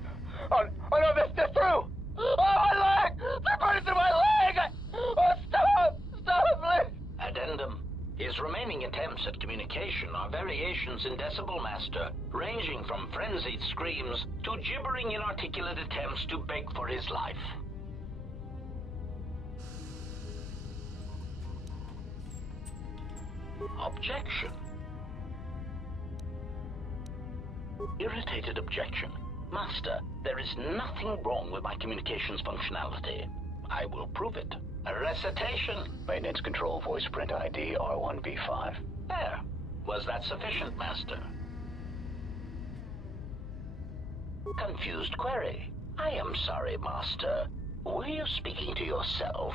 Oh no, they're through! Oh, my leg! They're burning through my leg! Oh, stop! Stop, please! Addendum. His remaining attempts at communication are variations in decibel, Master, ranging from frenzied screams to gibbering inarticulate attempts to beg for his life. Objection. Irritated objection. Master, there is nothing wrong with my communications functionality. I will prove it. A recitation. Maintenance control voice print ID R1B5. There. Was that sufficient, Master? Confused query. I am sorry, Master. Were you speaking to yourself?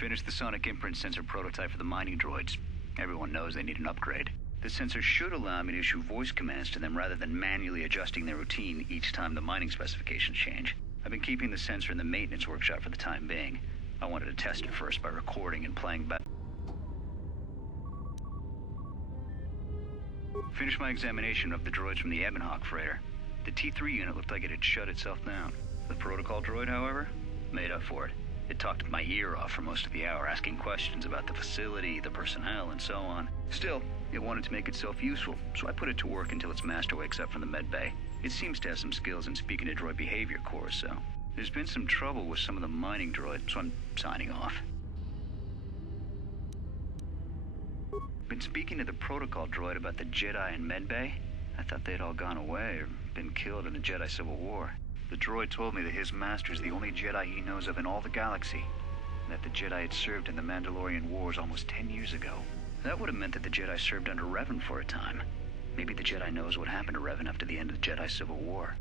Finished the sonic imprint sensor prototype for the mining droids. Everyone knows they need an upgrade. The sensor should allow me to issue voice commands to them rather than manually adjusting their routine each time the mining specifications change. I've been keeping the sensor in the maintenance workshop for the time being. I wanted to test it first by recording and playing back. Finished my examination of the droids from the Ebon Hawk freighter. The T3 unit looked like it had shut itself down. The protocol droid, however, made up for it. It talked my ear off for most of the hour, asking questions about the facility, the personnel, and so on. Still, it wanted to make itself useful, so I put it to work until its master wakes up from the med bay. It seems to have some skills in speaking to droid behavior course, so... There's been some trouble with some of the mining droids, so I'm signing off. Been speaking to the protocol droid about the Jedi in med bay. I thought they'd all gone away or been killed in the Jedi Civil War. The droid told me that his master is the only Jedi he knows of in all the galaxy, and that the Jedi had served in the Mandalorian Wars almost 10 years ago. That would have meant that the Jedi served under Revan for a time. Maybe the Jedi knows what happened to Revan after the end of the Jedi Civil War.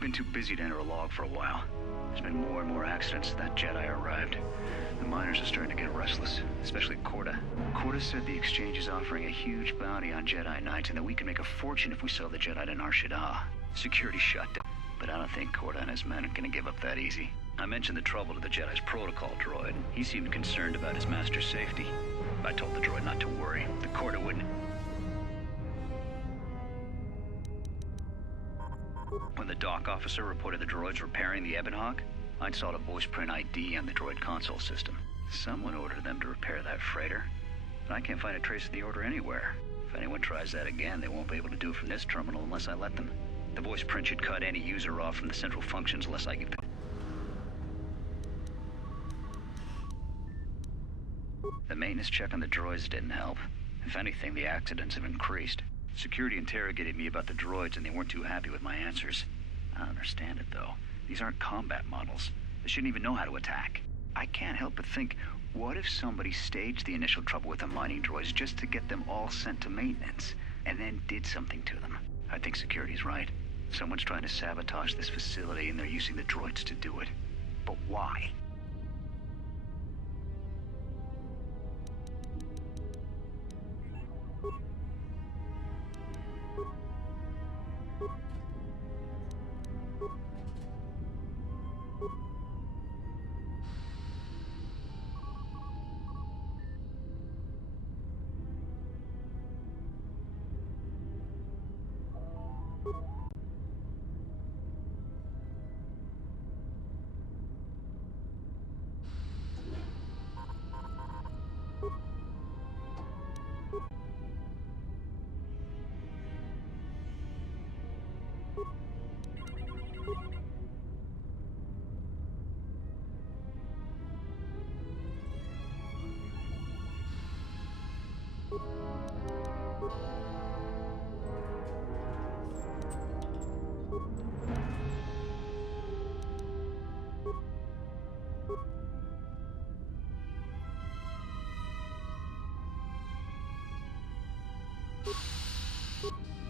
Been too busy to enter a log for a while. There's been more and more accidents since that Jedi arrived. The miners are starting to get restless, especially Cootra. Cootra said the exchange is offering a huge bounty on Jedi Knights and that we can make a fortune if we sell the Jedi to Nar Shaddaa. Security shut down, but I don't think Cootra and his men are gonna give up that easy. I mentioned the trouble to the Jedi's protocol droid. He seemed concerned about his master's safety. I told the droid not to worry. The Cootra wouldn't... When the dock officer reported the droids repairing the Ebon Hawk, I installed a voice print ID on the droid console system. Someone ordered them to repair that freighter, but I can't find a trace of the order anywhere. If anyone tries that again, they won't be able to do it from this terminal unless I let them. The voice print should cut any user off from the central functions unless I give them. The maintenance check on the droids didn't help. If anything, the accidents have increased. Security interrogated me about the droids and they weren't too happy with my answers. I don't understand it though. These aren't combat models. They shouldn't even know how to attack. I can't help but think, what if somebody staged the initial trouble with the mining droids just to get them all sent to maintenance, and then did something to them? I think security's right. Someone's trying to sabotage this facility and they're using the droids to do it. But why?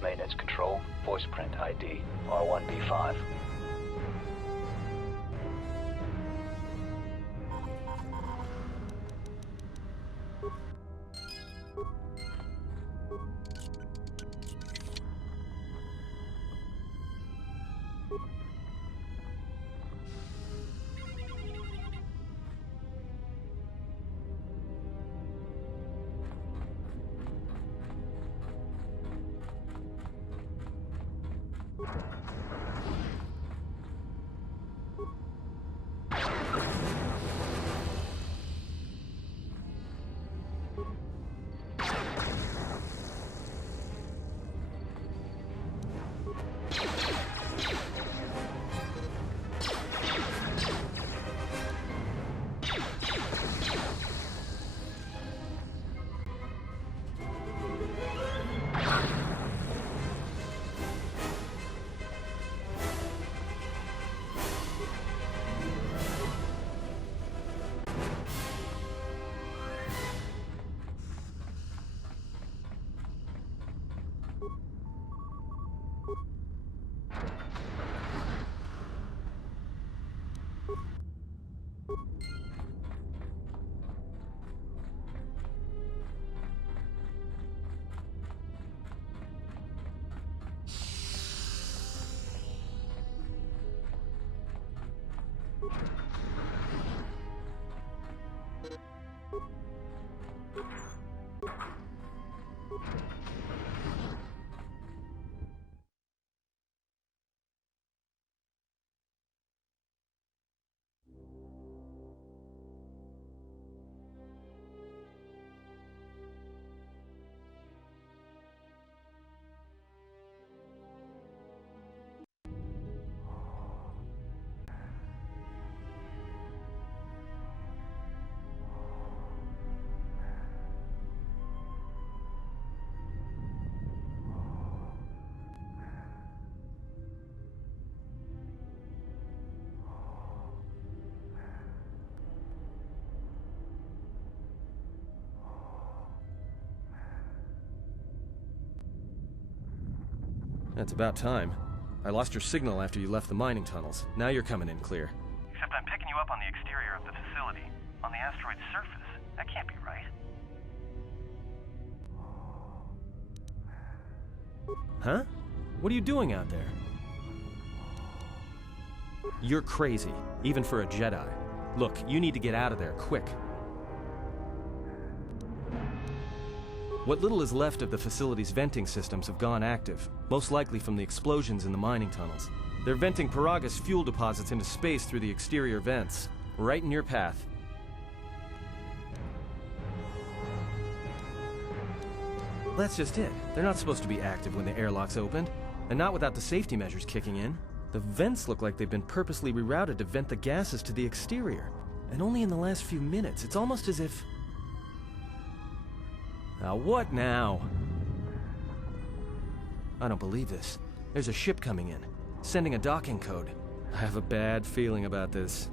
Maintenance control, voice print ID, R1B5. That's about time. I lost your signal after you left the mining tunnels. Now you're coming in clear. Except I'm picking you up on the exterior of the facility, on the asteroid's surface. That can't be right. Huh? What are you doing out there? You're crazy, even for a Jedi. Look, you need to get out of there, quick. What little is left of the facility's venting systems have gone active, most likely from the explosions in the mining tunnels. They're venting Peragus fuel deposits into space through the exterior vents, right in your path. That's just it. They're not supposed to be active when the airlock's opened, and not without the safety measures kicking in. The vents look like they've been purposely rerouted to vent the gases to the exterior, and only in the last few minutes. It's almost as if... Now, what now? I don't believe this. There's a ship coming in, sending a docking code. I have a bad feeling about this.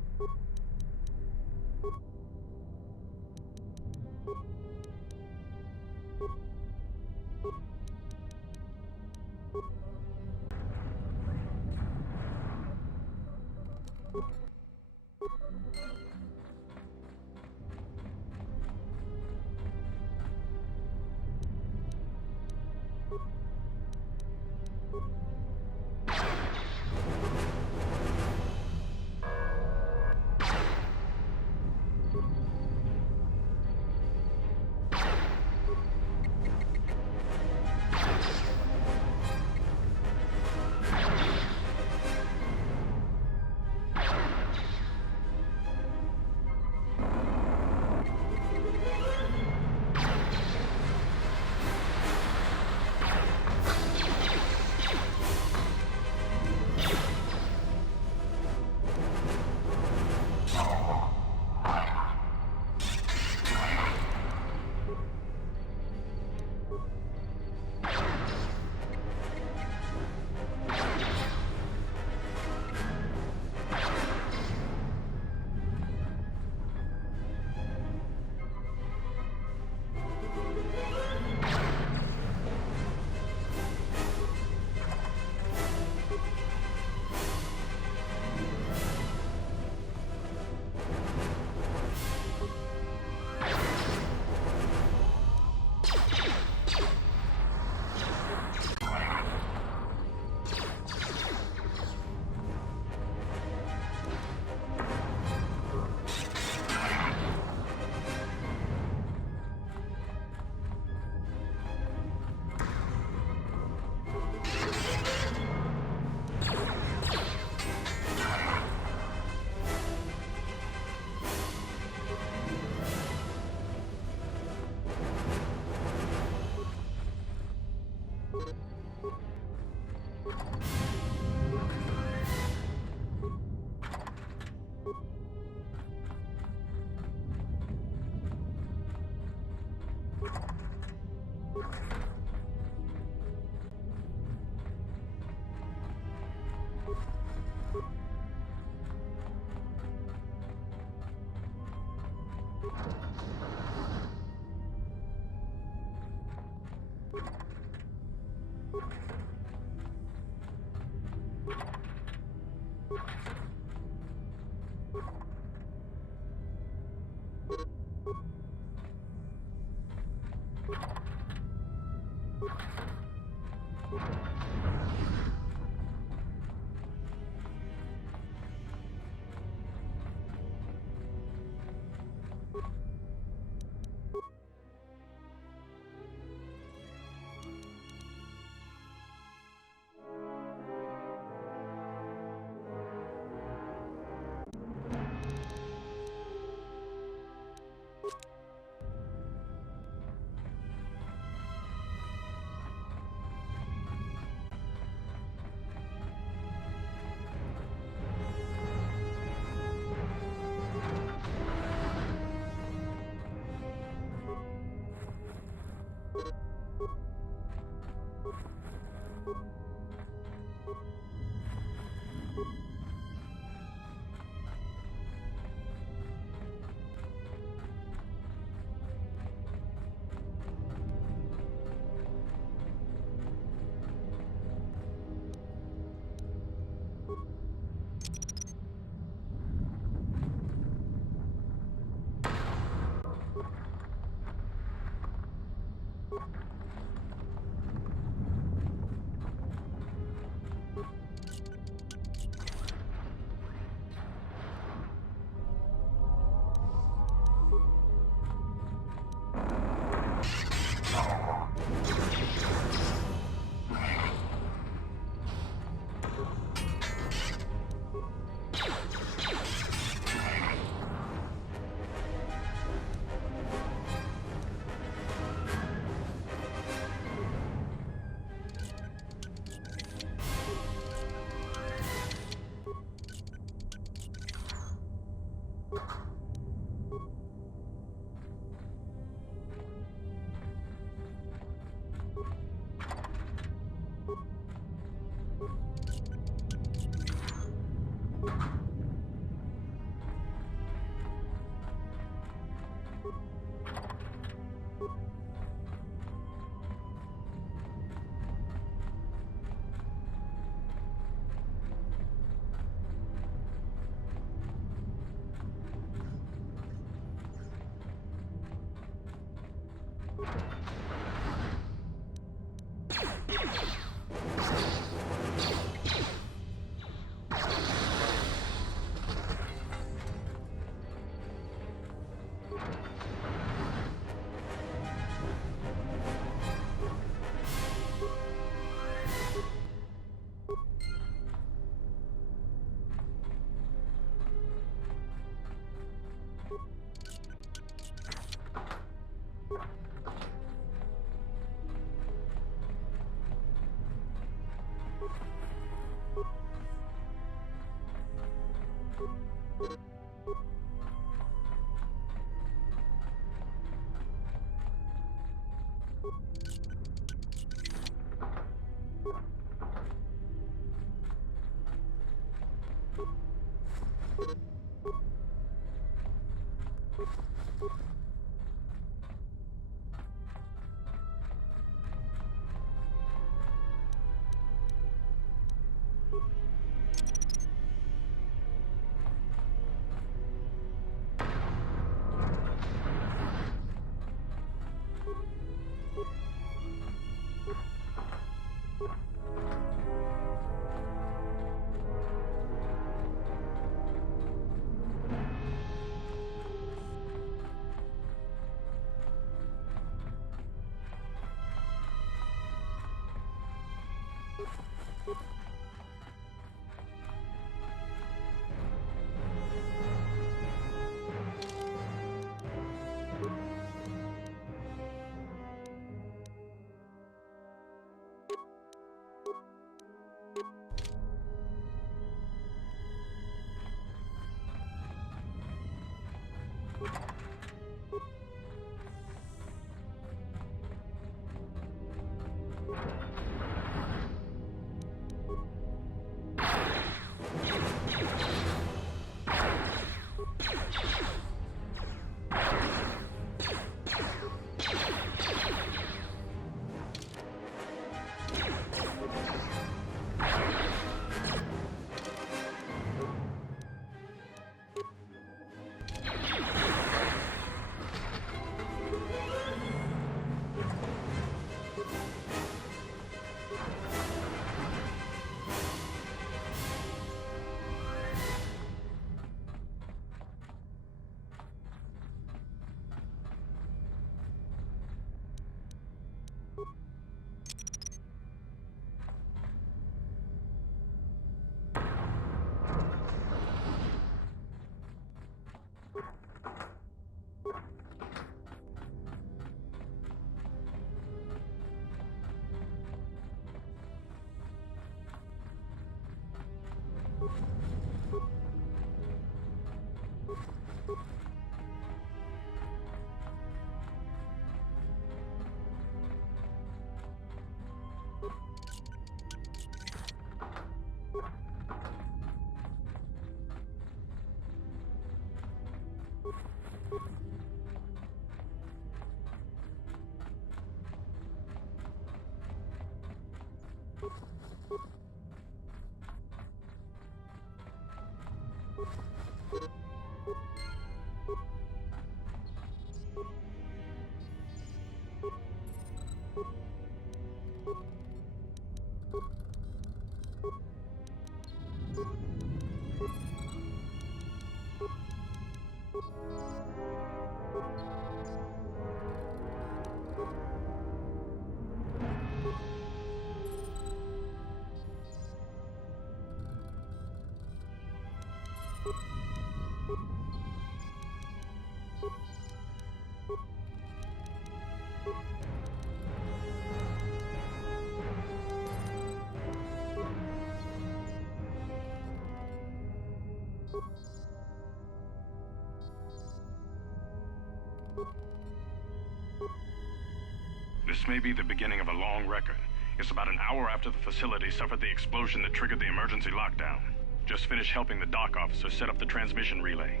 This may be the beginning of a long record. It's about an hour after the facility suffered the explosion that triggered the emergency lockdown. Just finished helping the dock officer set up the transmission relay.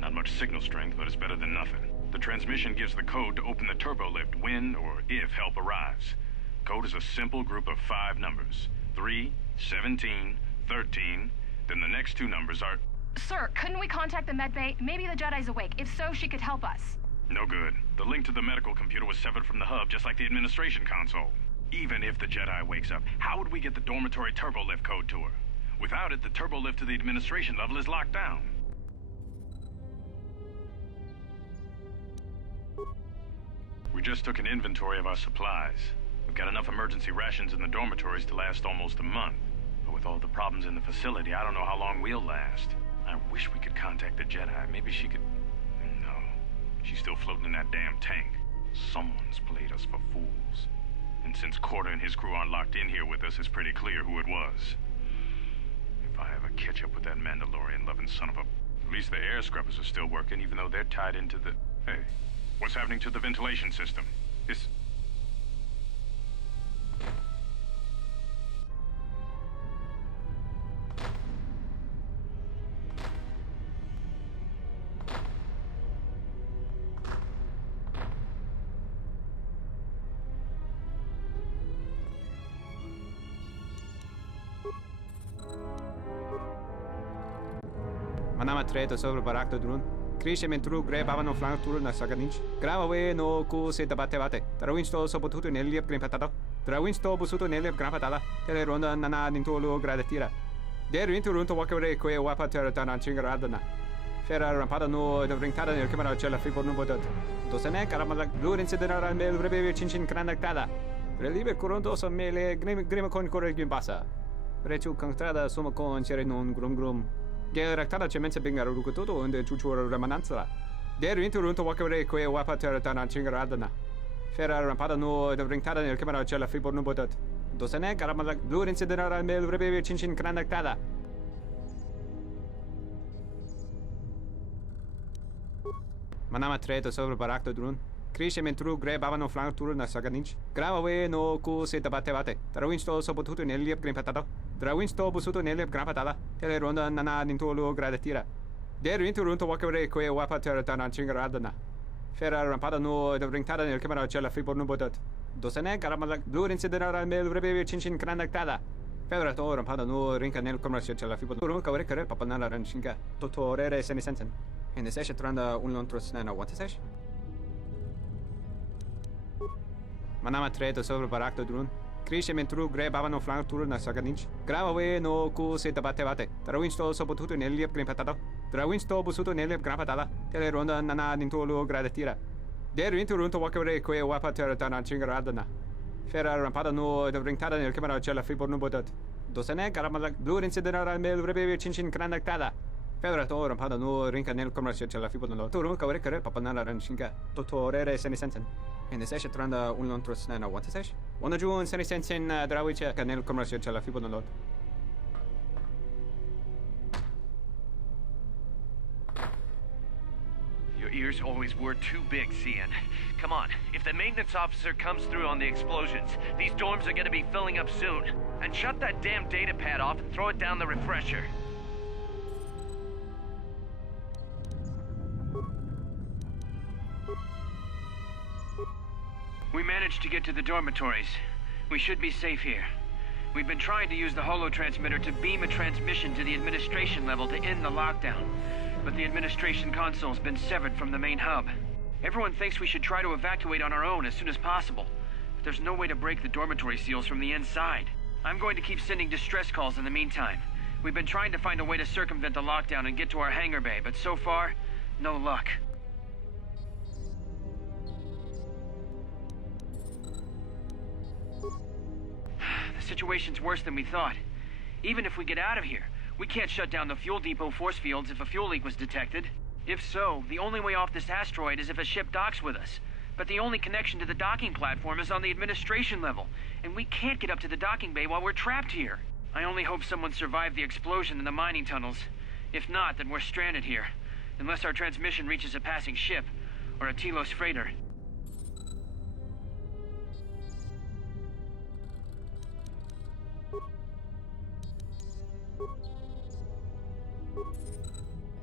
Not much signal strength, but it's better than nothing. The transmission gives the code to open the turbo lift when or if help arrives. Code is a simple group of 5 numbers. 3, 17, 13, then the next 2 numbers are... Sir, couldn't we contact the medbay? Maybe the Jedi's awake. If so, she could help us. No good. The link to the medical computer was severed from the hub, just like the administration console. Even if the Jedi wakes up, how would we get the dormitory turbo lift code to her? Without it, the turbo lift to the administration level is locked down. just took an inventory of our supplies. We've got enough emergency rations in the dormitories to last almost a month. But with all the problems in the facility, I don't know how long we'll last. I wish we could contact the Jedi. Maybe she could... No. She's still floating in that damn tank. Someone's played us for fools. And since Cootra and his crew aren't locked in here with us, it's pretty clear who it was. If I ever catch up with that Mandalorian-loving son of a... At least the air scrubbers are still working, even though they're tied into the... Hey, what's happening to the ventilation system? It's... Manama treto sobre barakto drun. Krishe mentru gre bavano flank turu na saganich. Grava we no ku se dabate bate. Trawinsto sopotuto neliep grimpatato. Trawinsto busuto neliep grampatala. Tele ronda nana nintolo gradatira. Der winterunto wakere kwe wapatera tanan chingaradana. Fera rampada no de brintada nel camera cella fi porno botot. Dosene karamala blur incidera mel rebe chinchin kranaktada. Relive coronto so mele grima con corregim passa. Rechu contrada somo con cere non grum. Geraktada cemense bingar rukutoto und chuchur remananza. Der winterunto wakere kwe wapatera tanan chingaradana. Fera rampada no de brintada nel camera cella fi porno botot. Dosene karamala blur incidera mel rebe chinchin kranaktada. Manama treto sobre barakto drun. Krishe mentru gre bavano flank turu na saganich. Grava we no ku se dabate bate. Trawinsto sopotuto neliep grimpatato. Trawinsto busuto neliep grampatala. Tele ronda nana nintolo gradatira. Der winterunto wakere kwe wapatera tanan chingaradana. Fera rampada no de brintada nel camera cella fi porno botot. Dosene karamala blur incidera mel rebe chinchin kranaktada. Fera to rampada no rinka nel camera cella fi porno kawre kare papanala ranchinga. Totorere senisensen. En de session tranda un lontros nana what is it? Manama treto sobre barakto drun. Krishe mentru gre bavano flank turu na saganich. Grava we no ku se dabate bate. Trawinsto sopotuto neliep grimpatato. Trawinsto busuto neliep grampatala. Tele ronda nana nintolo gradatira. Der winterunto wakere kwe wapatera tanan chingaradana. Fera rampada no de brintada nel camera cella fi porno botot. Dosene karamala blur incidera mel rebe chinchin kranaktada. Fedra to rampada no rinka nel camera cella fi porno. Turu kawre kare papanala ranchinga. Totorere senisensen. En de session tranda un lontros nana what is it? Ona ju un senisensen drawiche kanel camera cella fi porno. Your ears always were too big, Cian. Come on, if the maintenance officer comes through on the explosions, these dorms are gonna be filling up soon. And shut that damn datapad off and throw it down the refresher. We managed to get to the dormitories. We should be safe here. We've been trying to use the holo-transmitter to beam a transmission to the administration level to end the lockdown. But the administration console's been severed from the main hub. Everyone thinks we should try to evacuate on our own as soon as possible. But there's no way to break the dormitory seals from the inside. I'm going to keep sending distress calls in the meantime. We've been trying to find a way to circumvent the lockdown and get to our hangar bay, but so far, no luck. The situation's worse than we thought. Even if we get out of here, we can't shut down the fuel depot force fields if a fuel leak was detected. If so, the only way off this asteroid is if a ship docks with us. But the only connection to the docking platform is on the administration level, and we can't get up to the docking bay while we're trapped here. I only hope someone survived the explosion in the mining tunnels. If not, then we're stranded here. Unless our transmission reaches a passing ship, or a Telos freighter.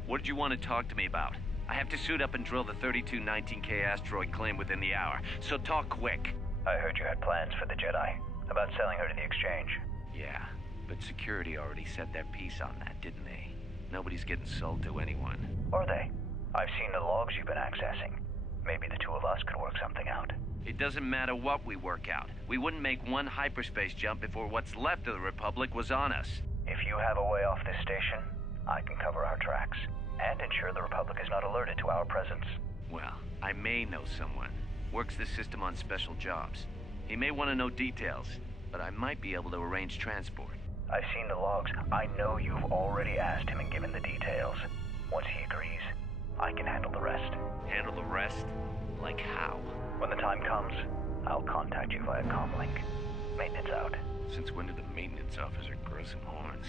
What did you want to talk to me about? I have to suit up and drill the 3219K asteroid claim within the hour, so talk quick. I heard you had plans for the Jedi, about selling her to the exchange. Yeah, but security already set their piece on that, didn't they? Nobody's getting sold to anyone. Or they? I've seen the logs you've been accessing. Maybe the two of us could work something out. It doesn't matter what we work out. We wouldn't make one hyperspace jump before what's left of the Republic was on us. If you have a way off this station, I can cover our tracks. And ensure the Republic is not alerted to our presence. Well, I may know someone. Works the system on special jobs. He may want to know details, but I might be able to arrange transport. I've seen the logs. I know you've already asked him and given the details. Once he agrees, I can handle the rest. Handle the rest? Like how? When the time comes, I'll contact you via comlink. Maintenance out. Since when did the maintenance officer grow some horns?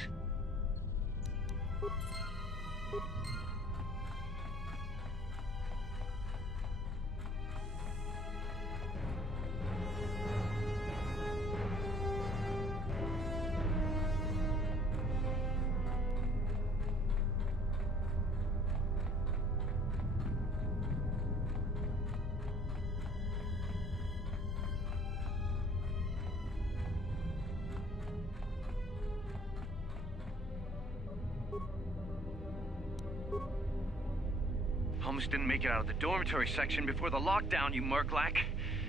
Almost didn't make it out of the dormitory section before the lockdown, you murklack.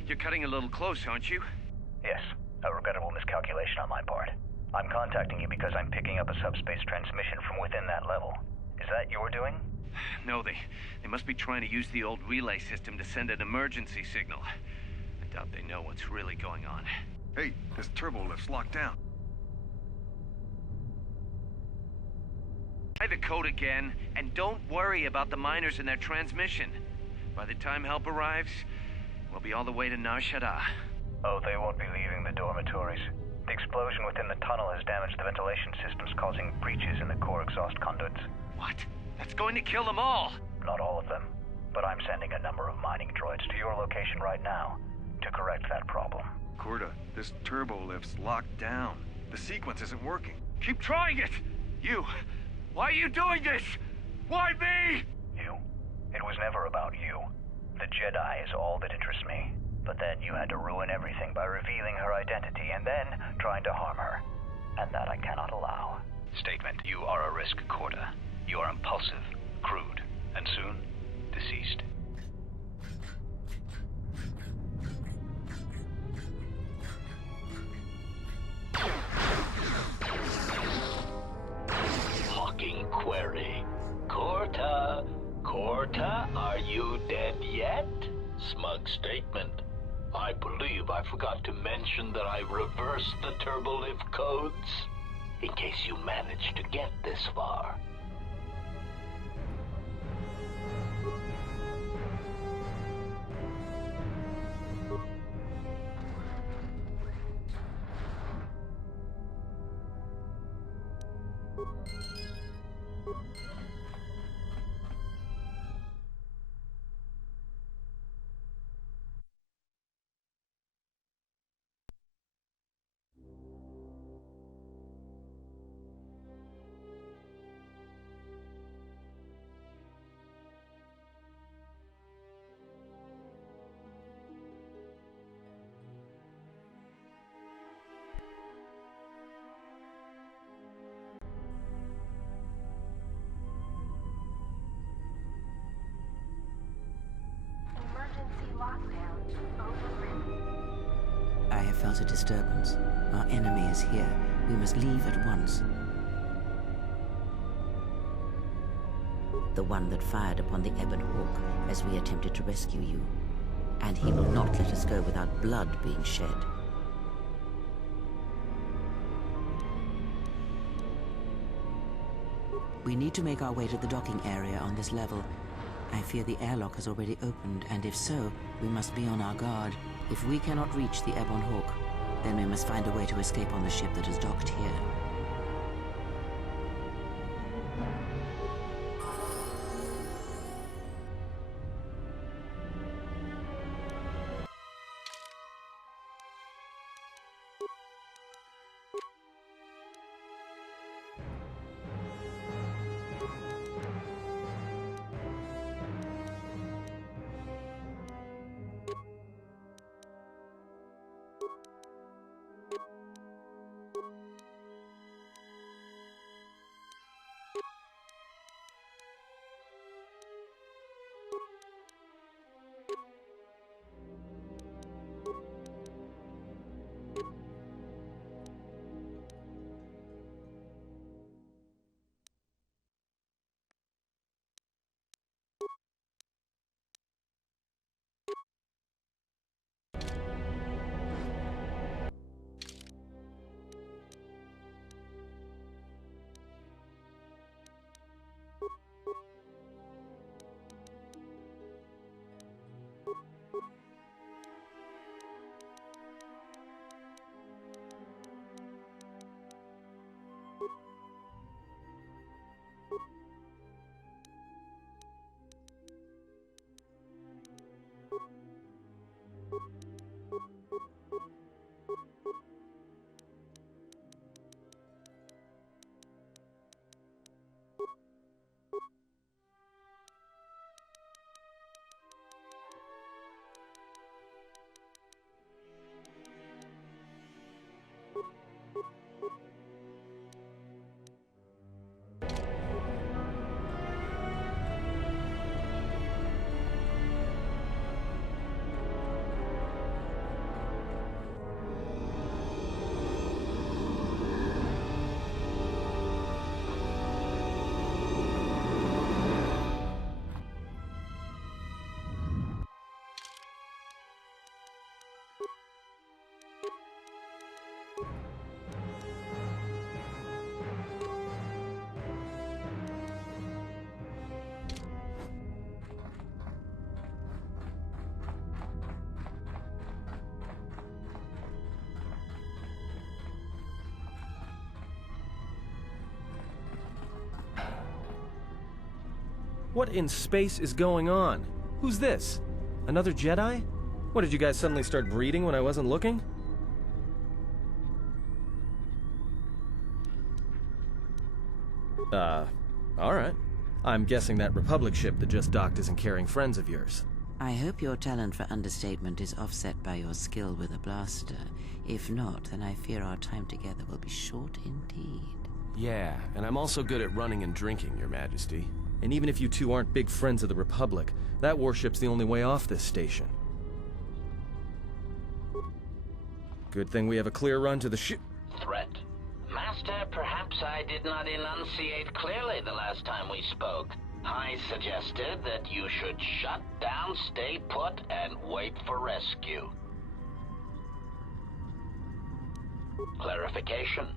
You're cutting a little close, aren't you? Yes, a regrettable miscalculation on my part. I'm contacting you because I'm picking up a subspace transmission from within that level. Is that your doing? No, they must be trying to use the old relay system to send an emergency signal. I doubt they know what's really going on. Hey, this turbo lift's locked down. Try the code again, and don't worry about the miners and their transmission. By the time help arrives, we'll be all the way to Nar Shaddaa. Oh, they won't be leaving the dormitories. The explosion within the tunnel has damaged the ventilation systems, causing breaches in the core exhaust conduits. What? That's going to kill them all! Not all of them, but I'm sending a number of mining droids to your location right now to correct that problem. Cootra, this turbo lift's locked down. The sequence isn't working. Keep trying it! You! Why are you doing this? Why me? You? It was never about you. The Jedi is all that interests me. But then you had to ruin everything by revealing her identity and then trying to harm her. And that I cannot allow. Statement. You are a risk, Cootra. You are impulsive, crude, and soon deceased. Hawking query. Cootra, are you dead yet? Smug statement. I believe I forgot to mention that I reversed the turbolift codes, in case you managed to get this far. I have felt a disturbance. Our enemy is here. We must leave at once. The one that fired upon the Ebon Hawk as we attempted to rescue you. And he will not let us go without blood being shed. We need to make our way to the docking area on this level. I fear the airlock has already opened, and if so, we must be on our guard. If we cannot reach the Ebon Hawk, then we must find a way to escape on the ship that is docked here. What in space is going on? Who's this? Another Jedi? What, did you guys suddenly start breeding when I wasn't looking? Alright. I'm guessing that Republic ship that just docked isn't carrying friends of yours. I hope your talent for understatement is offset by your skill with a blaster. If not, then I fear our time together will be short indeed. Yeah, and I'm also good at running and drinking, Your Majesty. And even if you two aren't big friends of the Republic, that warship's the only way off this station. Good thing we have a clear run to the ship. Threat. Master, perhaps I did not enunciate clearly the last time we spoke. I suggested that you should shut down, stay put, and wait for rescue. Clarification.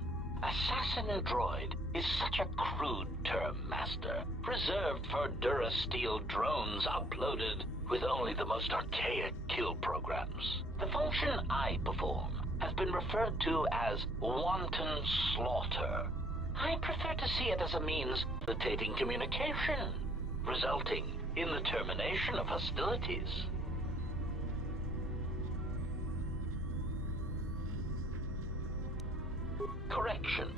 Assassin droid is such a crude term, Master, reserved for Durasteel drones uploaded with only the most archaic kill programs. The function I perform has been referred to as wanton slaughter. I prefer to see it as a means of facilitating communication, resulting in the termination of hostilities. Correction.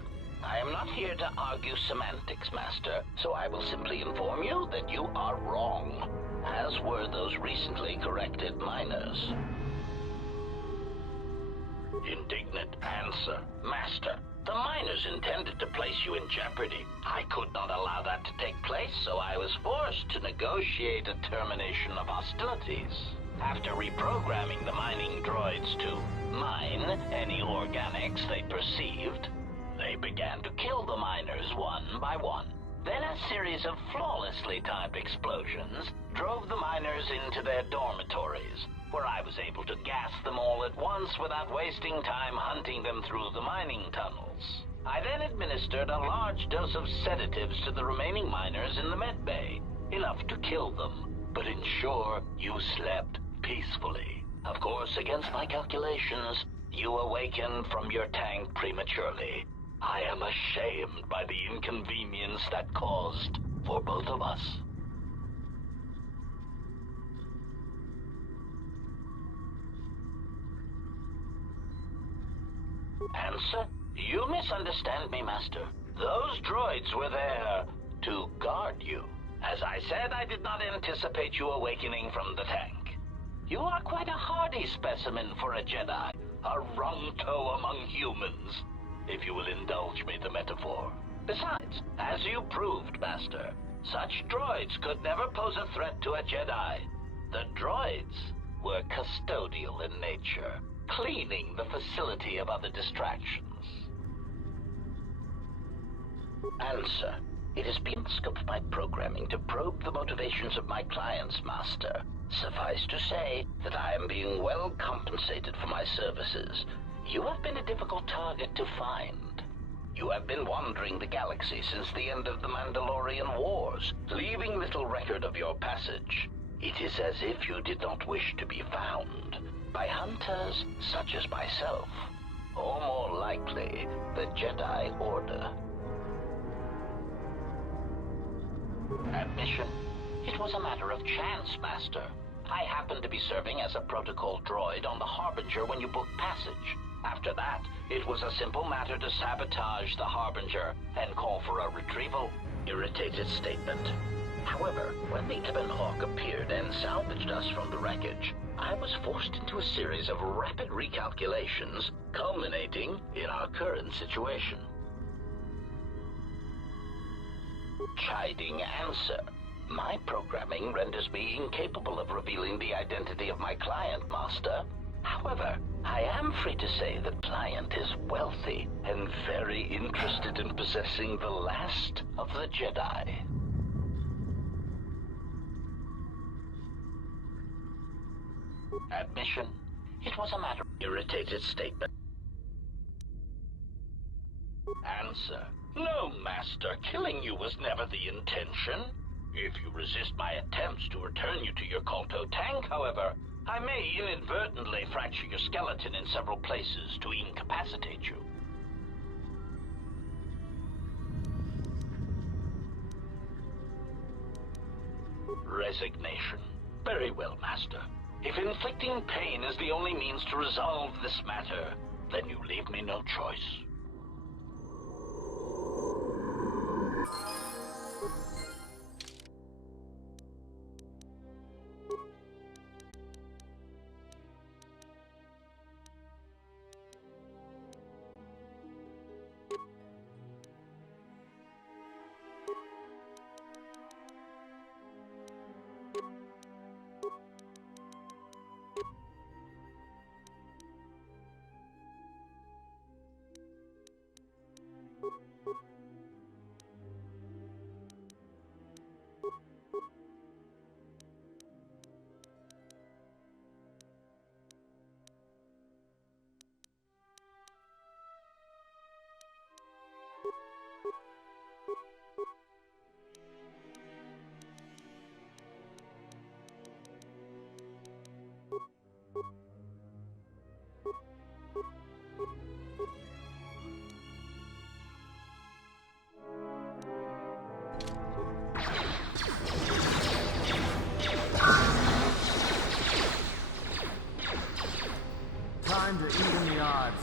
I am not here to argue semantics, Master, so I will simply inform you that you are wrong, as were those recently corrected miners. Indignant answer. Master, the miners intended to place you in jeopardy. I could not allow that to take place, so I was forced to negotiate a termination of hostilities. After reprogramming the mining droids to mine any organics they perceived, they began to kill the miners one by one. Then a series of flawlessly timed explosions drove the miners into their dormitories, where I was able to gas them all at once without wasting time hunting them through the mining tunnels. I then administered a large dose of sedatives to the remaining miners in the med bay, enough to kill them, but ensure you slept peacefully. Of course, against my calculations, you awakened from your tank prematurely. I am ashamed by the inconvenience that caused for both of us. Answer? You misunderstand me, Master. Those droids were there to guard you. As I said, I did not anticipate you awakening from the tank. You are quite a hardy specimen for a Jedi, a rung-toe among humans, if you will indulge me the metaphor. Besides, as you proved, Master, such droids could never pose a threat to a Jedi. The droids were custodial in nature, cleaning the facility of other distractions. Answer. It has been the scope of my programming to probe the motivations of my clients, Master. Suffice to say that I am being well compensated for my services. You have been a difficult target to find. You have been wandering the galaxy since the end of the Mandalorian Wars, leaving little record of your passage. It is as if you did not wish to be found by hunters such as myself, or more likely, the Jedi Order. Admission. It was a matter of chance, Master. I happened to be serving as a protocol droid on the Harbinger when you booked passage. After that, it was a simple matter to sabotage the Harbinger and call for a retrieval. Irritated statement. However, when the Ebon Hawk appeared and salvaged us from the wreckage, I was forced into a series of rapid recalculations, culminating in our current situation. Chiding answer. My programming renders me incapable of revealing the identity of my client, Master. However, I am free to say the client is wealthy and very interested in possessing the last of the Jedi. Admission. It was a matter of irritated statement. Answer. No, Master. Killing you was never the intention. If you resist my attempts to return you to your Kolto tank, however, I may inadvertently fracture your skeleton in several places to incapacitate you. Resignation. Very well, Master. If inflicting pain is the only means to resolve this matter, then you leave me no choice. Time to even the odds.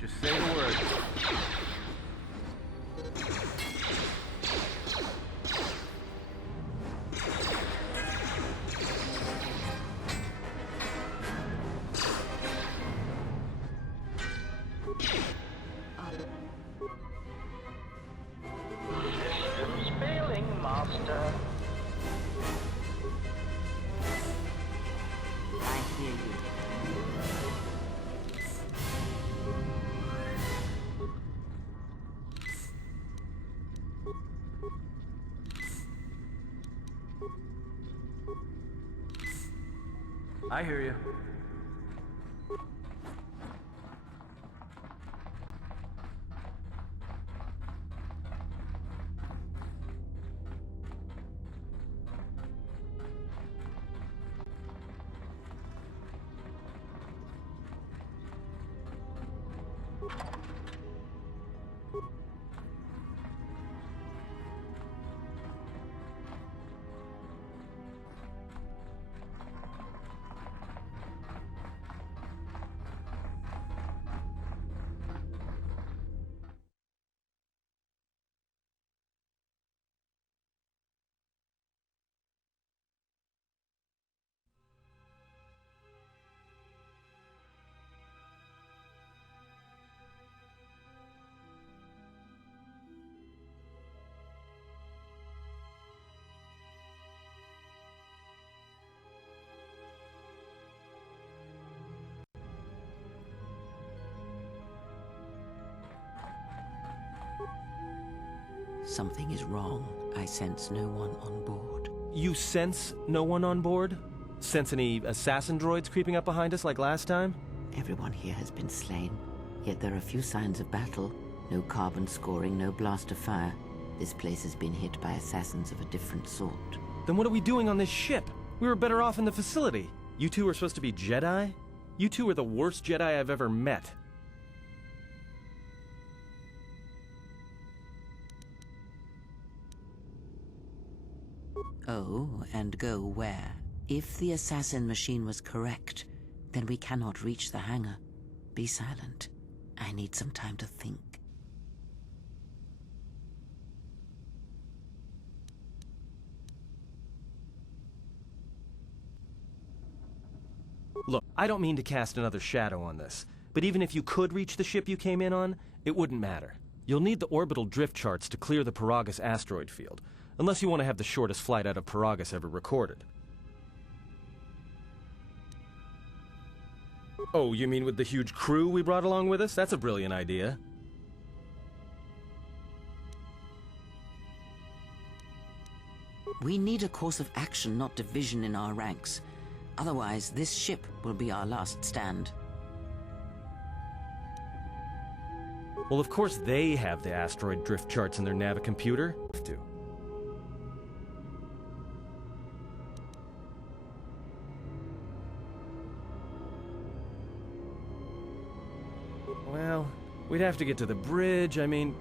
Just say the word. Systems failing, Master. I hear you. I hear you. Something is wrong. I sense no one on board. You sense no one on board? Sense any assassin droids creeping up behind us like last time? Everyone here has been slain, yet there are few signs of battle. No carbon scoring, no blast of fire. This place has been hit by assassins of a different sort. Then what are we doing on this ship? We were better off in the facility. You two are supposed to be Jedi? You two are the worst Jedi I've ever met. Oh, and go where? If the assassin machine was correct, then we cannot reach the hangar. Be silent. I need some time to think. Look, I don't mean to cast another shadow on this, but even if you could reach the ship you came in on, it wouldn't matter. You'll need the orbital drift charts to clear the Peragus asteroid field, unless you want to have the shortest flight out of Peragus ever recorded. Oh, you mean with the huge crew we brought along with us? That's a brilliant idea. We need a course of action, not division in our ranks. Otherwise, this ship will be our last stand. Well, of course they have the asteroid drift charts in their navicomputer. Well, we'd have to get to the bridge. I mean,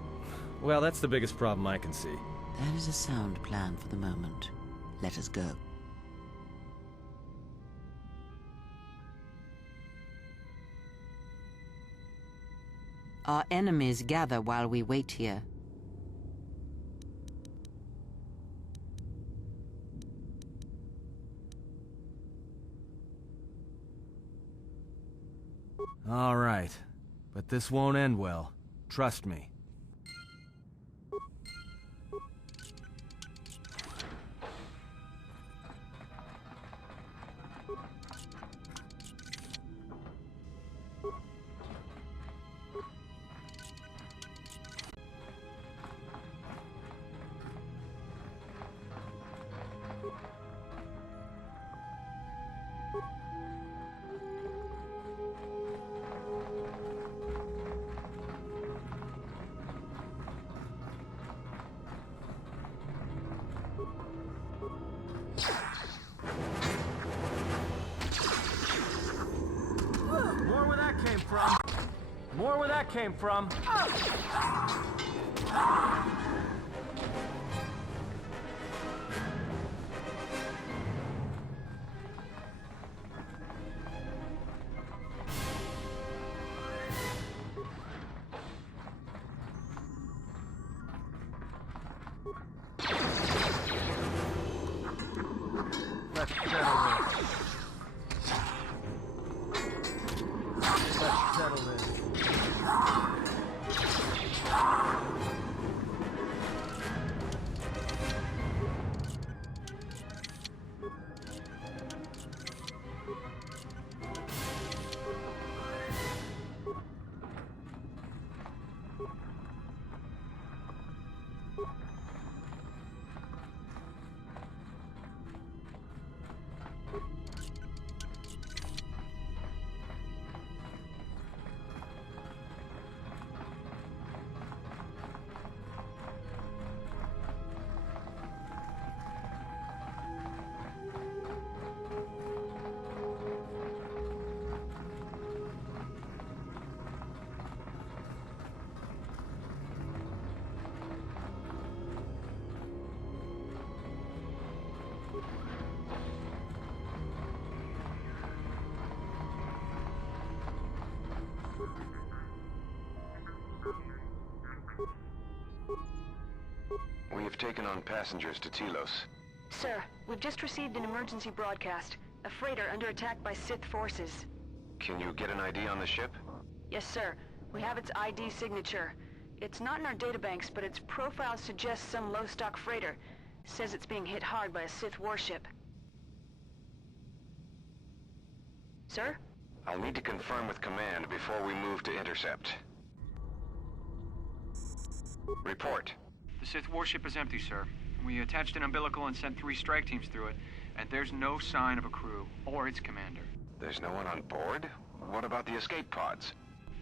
well, that's the biggest problem I can see. That is a sound plan for the moment. Let us go. Our enemies gather while we wait here. All right, but this won't end well. Trust me. More where that came from. Let's settle this. Let's settle this. We have taken on passengers to Telos. Sir, we've just received an emergency broadcast. A freighter under attack by Sith forces. Can you get an ID on the ship? Yes, sir. We have its ID signature. It's not in our databanks, but its profile suggests some low-stock freighter. Says it's being hit hard by a Sith warship. Sir? I'll need to confirm with command before we move to intercept. Report. The Sith warship is empty, sir. We attached an umbilical and sent 3 strike teams through it, and there's no sign of a crew or its commander. There's no one on board? What about the escape pods?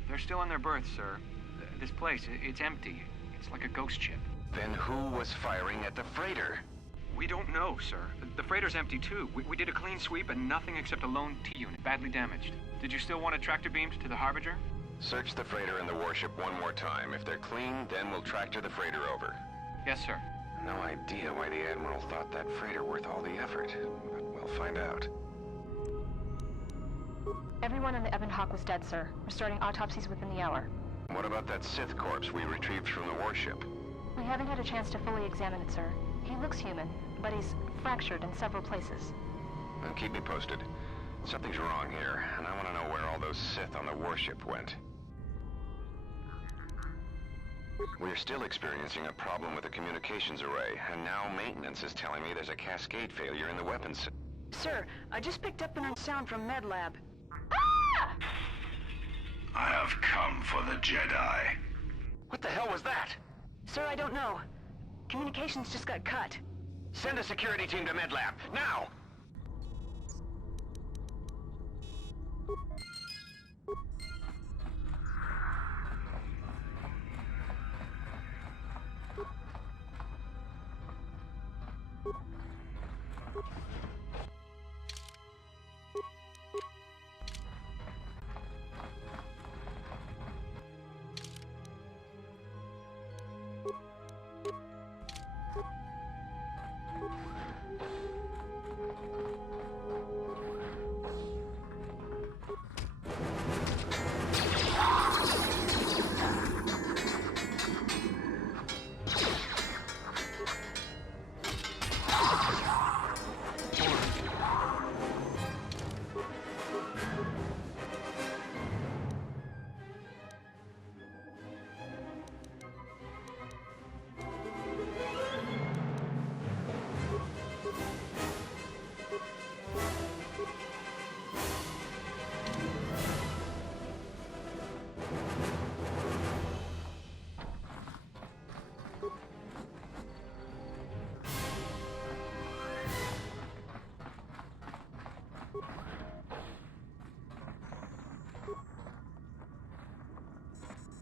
They're still on their berths, sir. This place, it's empty. It's like a ghost ship. Then who was firing at the freighter? We don't know, sir. The freighter's empty, too. We did a clean sweep and nothing except a lone T-unit, badly damaged. Did you still want a tractor beamed to the Harbinger? Search the freighter and the warship one more time. If they're clean, then we'll tractor the freighter over. Yes, sir. No idea why the Admiral thought that freighter worth all the effort, but we'll find out. Everyone on the Ebon Hawk was dead, sir. We're starting autopsies within the hour. What about that Sith corpse we retrieved from the warship? We haven't had a chance to fully examine it, sir. He looks human, but he's fractured in several places. Then keep me posted. Something's wrong here, and I want to know where all those Sith on the warship went. We're still experiencing a problem with the communications array, and now maintenance is telling me there's a cascade failure in the weapons. Sir, I just picked up an sound from Med Lab. Ah! I have come for the Jedi. What the hell was that? Sir, I don't know. Communications just got cut. Send a security team to Med Lab, now!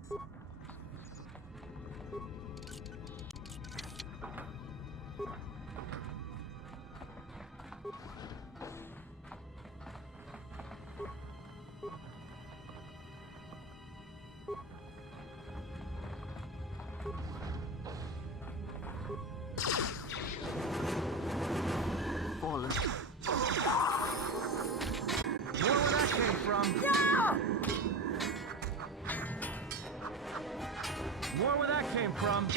Fallen. More where that came from. No! More where that came from.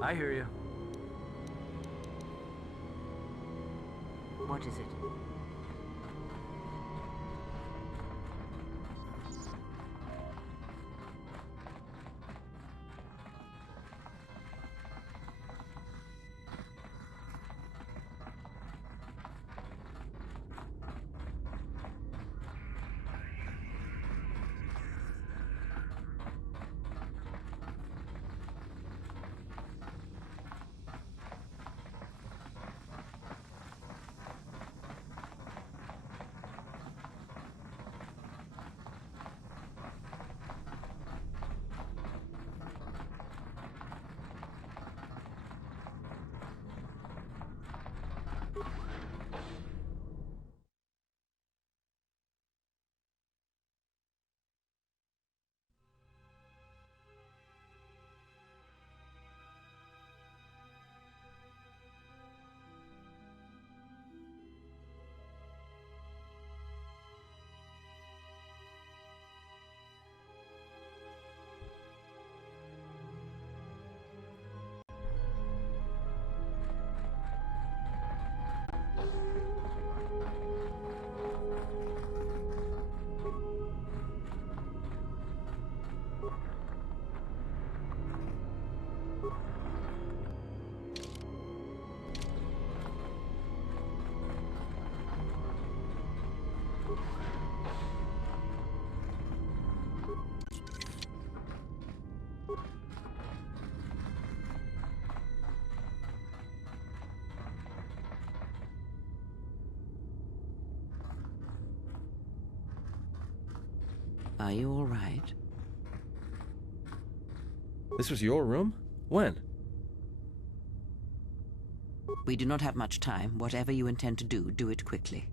I hear you. What is it? Are you all right? This was your room? When? We do not have much time. Whatever you intend to do, do it quickly.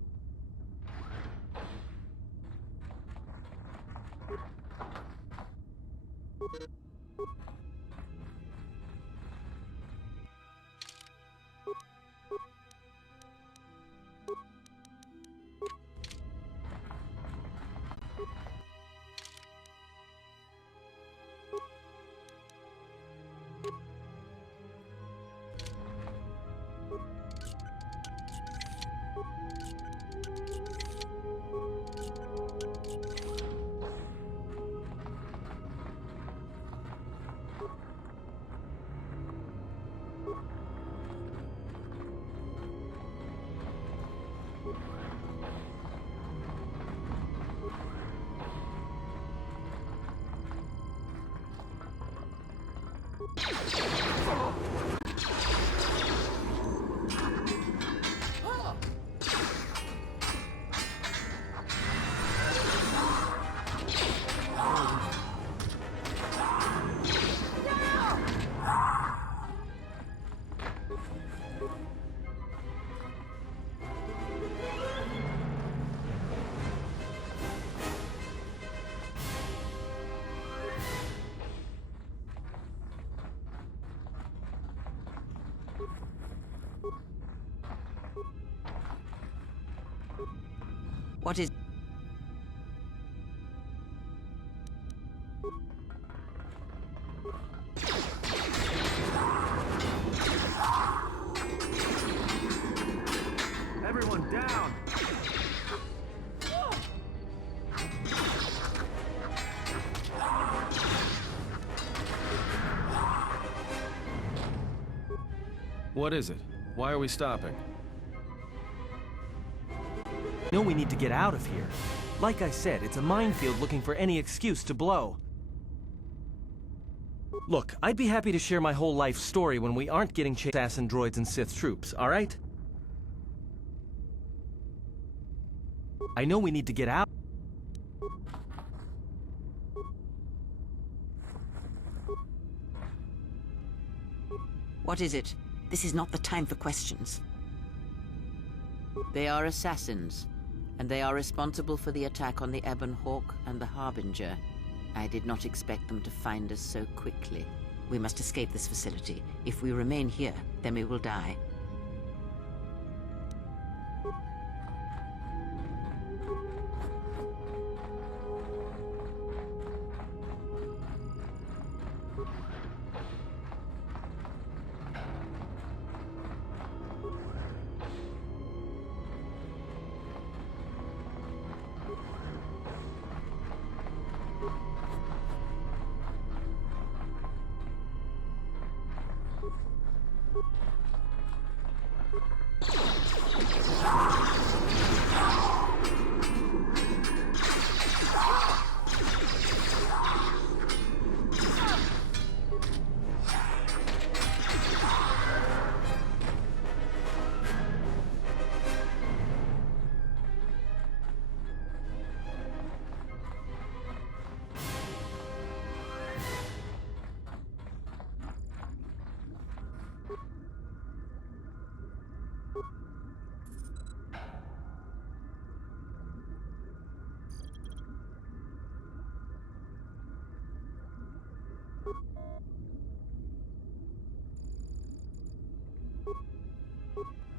What is... Everyone down! What is it? Why are we stopping? No, we need to get out of here. Like I said, it's a minefield looking for any excuse to blow. Look, I'd be happy to share my whole life story when we aren't getting chased by assassin droids and Sith troops, alright? I know we need to get out. What is it? This is not the time for questions. They are assassins, and they are responsible for the attack on the Ebon Hawk and the Harbinger. I did not expect them to find us so quickly. We must escape this facility. If we remain here, then we will die.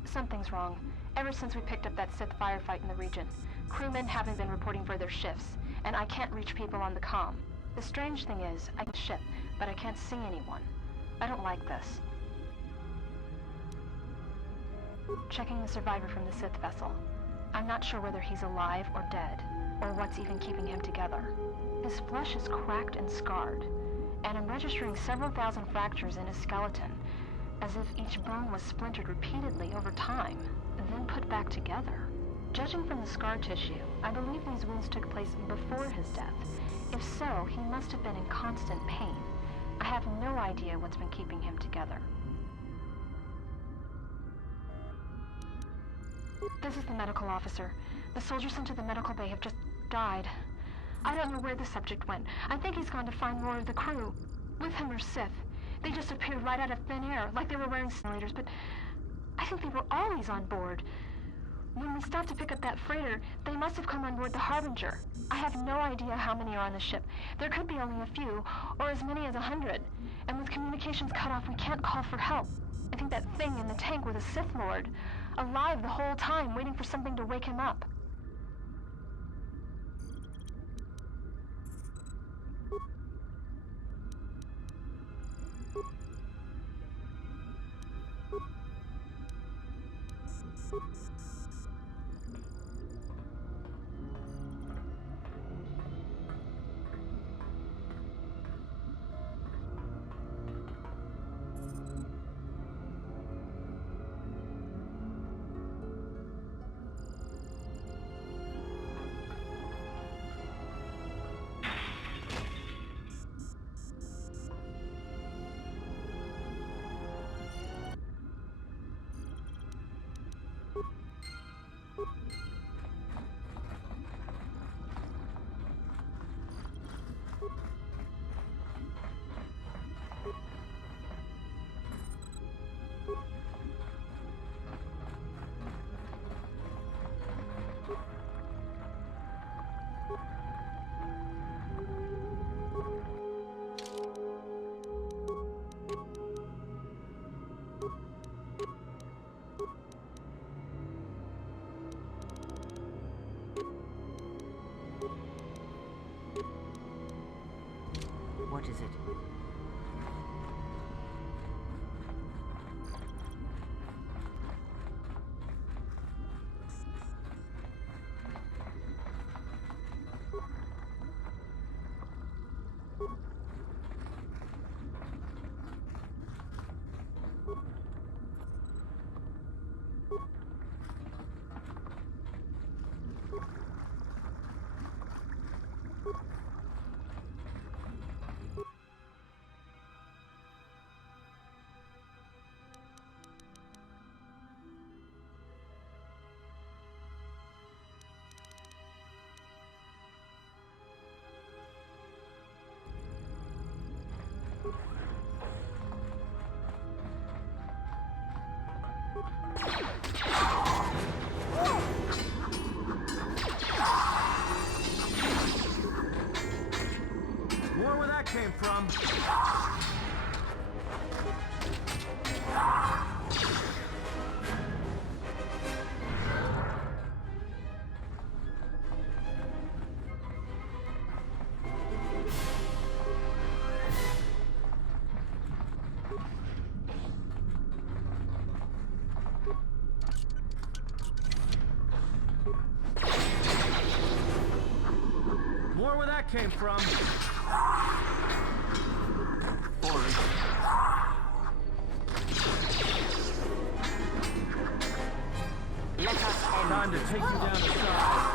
Something's wrong. Ever since we picked up that Sith firefight in the region, crewmen haven't been reporting for their shifts, and I can't reach people on the comm. The strange thing is, I can ship, but I can't see anyone. I don't like this. Checking the survivor from the Sith vessel. I'm not sure whether he's alive or dead, or what's even keeping him together. His flesh is cracked and scarred, and I'm registering several thousand fractures in his skeleton, as if each bone was splintered repeatedly over time, and then put back together. Judging from the scar tissue, I believe these wounds took place before his death. If so, he must have been in constant pain. I have no idea what's been keeping him together. This is the medical officer. The soldiers sent to the medical bay have just died. I don't know where the subject went. I think he's gone to find more of the crew. With him are Sith. They just appeared right out of thin air, like they were wearing simulators, but I think they were always on board. When we stopped to pick up that freighter, they must have come on board the Harbinger. I have no idea how many are on the ship. There could be only a few, or as many as 100. And with communications cut off, we can't call for help. I think that thing in the tank was a Sith Lord, alive the whole time, waiting for something to wake him up. More where that came from. More where that came from. Time to take you down to size.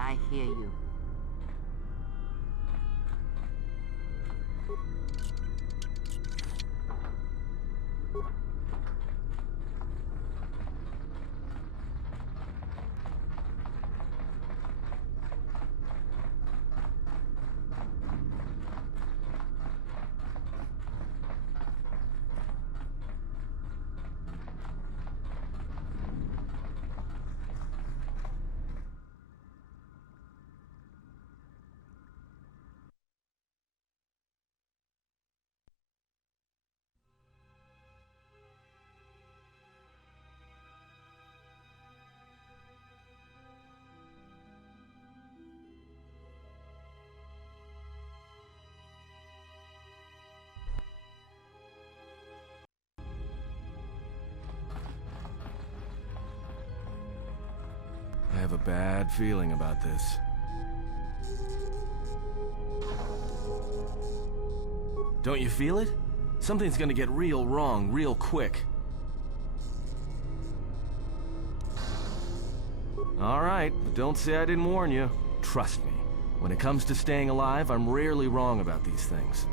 I hear you. I have a bad feeling about this. Don't you feel it? Something's gonna get real wrong real quick. All right, but don't say I didn't warn you. Trust me, when it comes to staying alive, I'm rarely wrong about these things.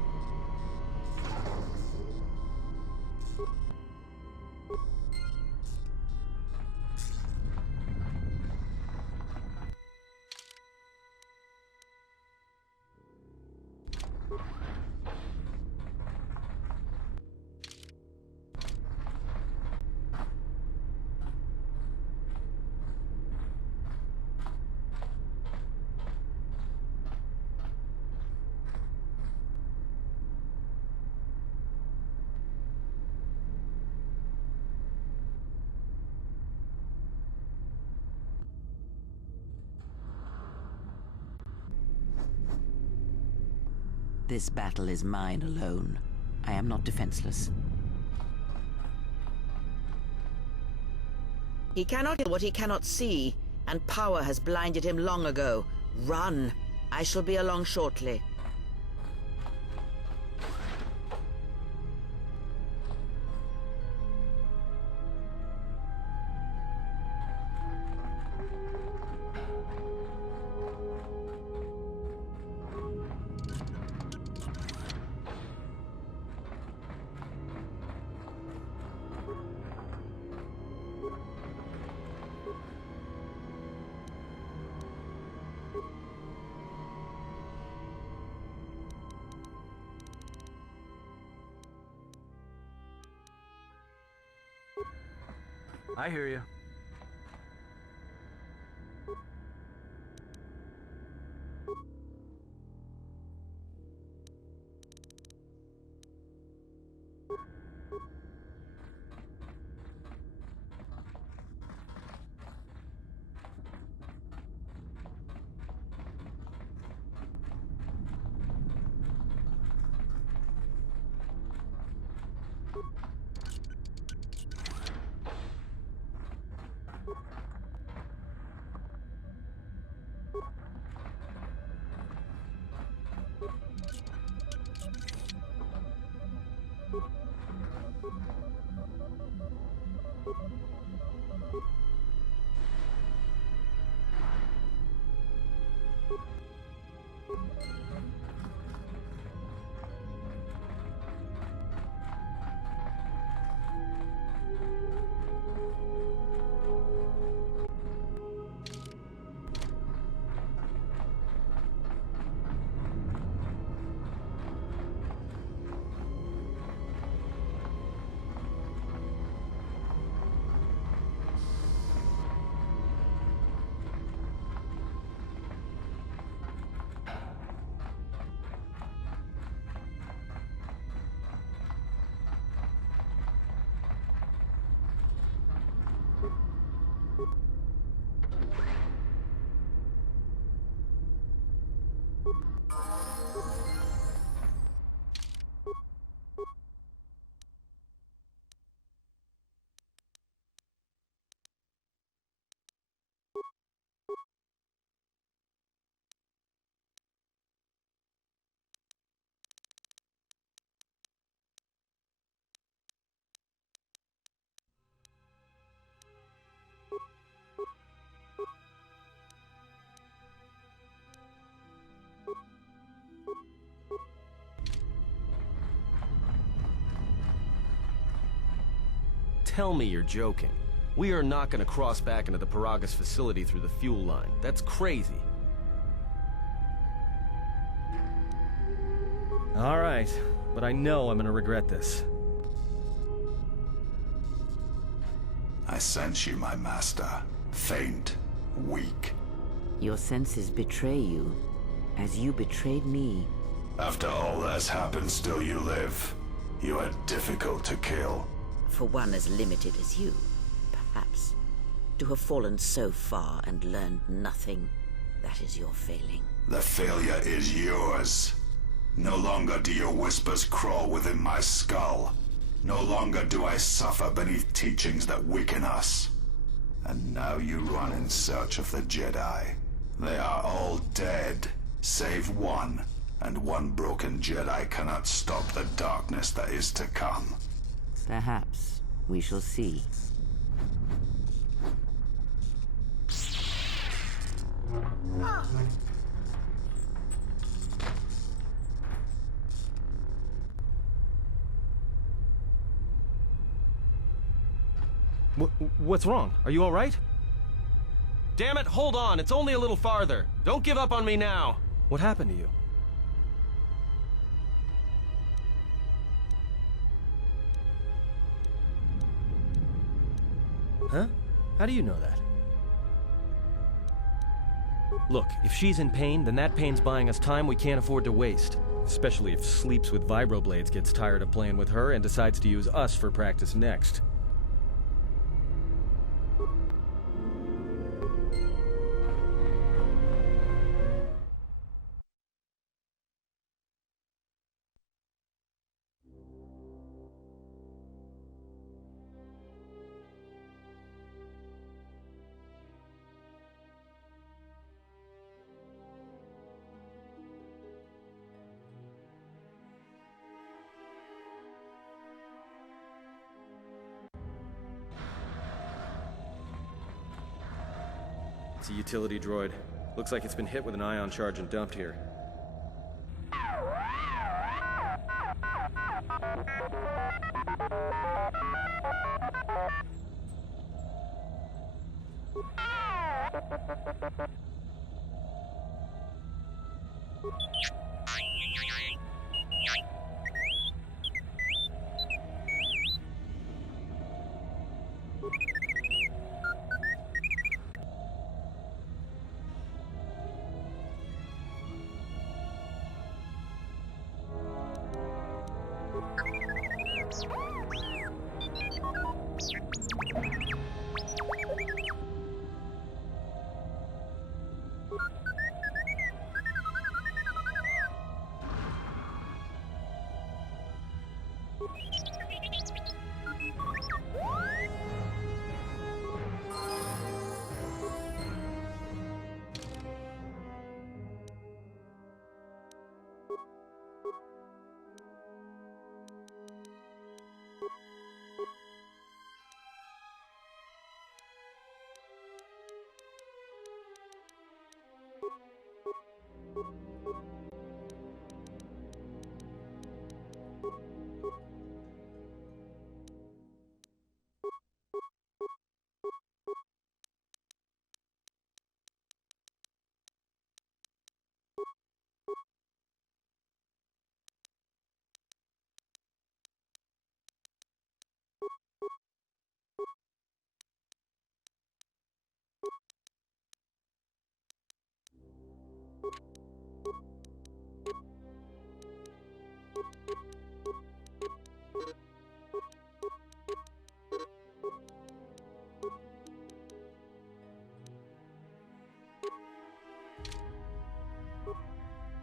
This battle is mine alone. I am not defenseless. He cannot hear what he cannot see, and power has blinded him long ago. Run! I shall be along shortly. I hear you. Tell me you're joking. We are not gonna cross back into the Peragus facility through the fuel line. That's crazy. All right, but I know I'm gonna regret this. I sense you, my master. Faint, weak. Your senses betray you, as you betrayed me. After all that's happened, still you live. You are difficult to kill. For one as limited as you, perhaps. To have fallen so far and learned nothing, that is your failing. The failure is yours. No longer do your whispers crawl within my skull. No longer do I suffer beneath teachings that weaken us. And now you run in search of the Jedi. They are all dead, save one. And one broken Jedi cannot stop the darkness that is to come. Perhaps. We shall see. What's wrong? Are you all right? Damn it, hold on. It's only a little farther. Don't give up on me now. What happened to you? Huh? How do you know that? Look, if she's in pain, then that pain's buying us time we can't afford to waste. Especially if Sleeps with Vibroblades gets tired of playing with her and decides to use us for practice next. It's a utility droid. Looks like it's been hit with an ion charge and dumped here.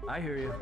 I hear you.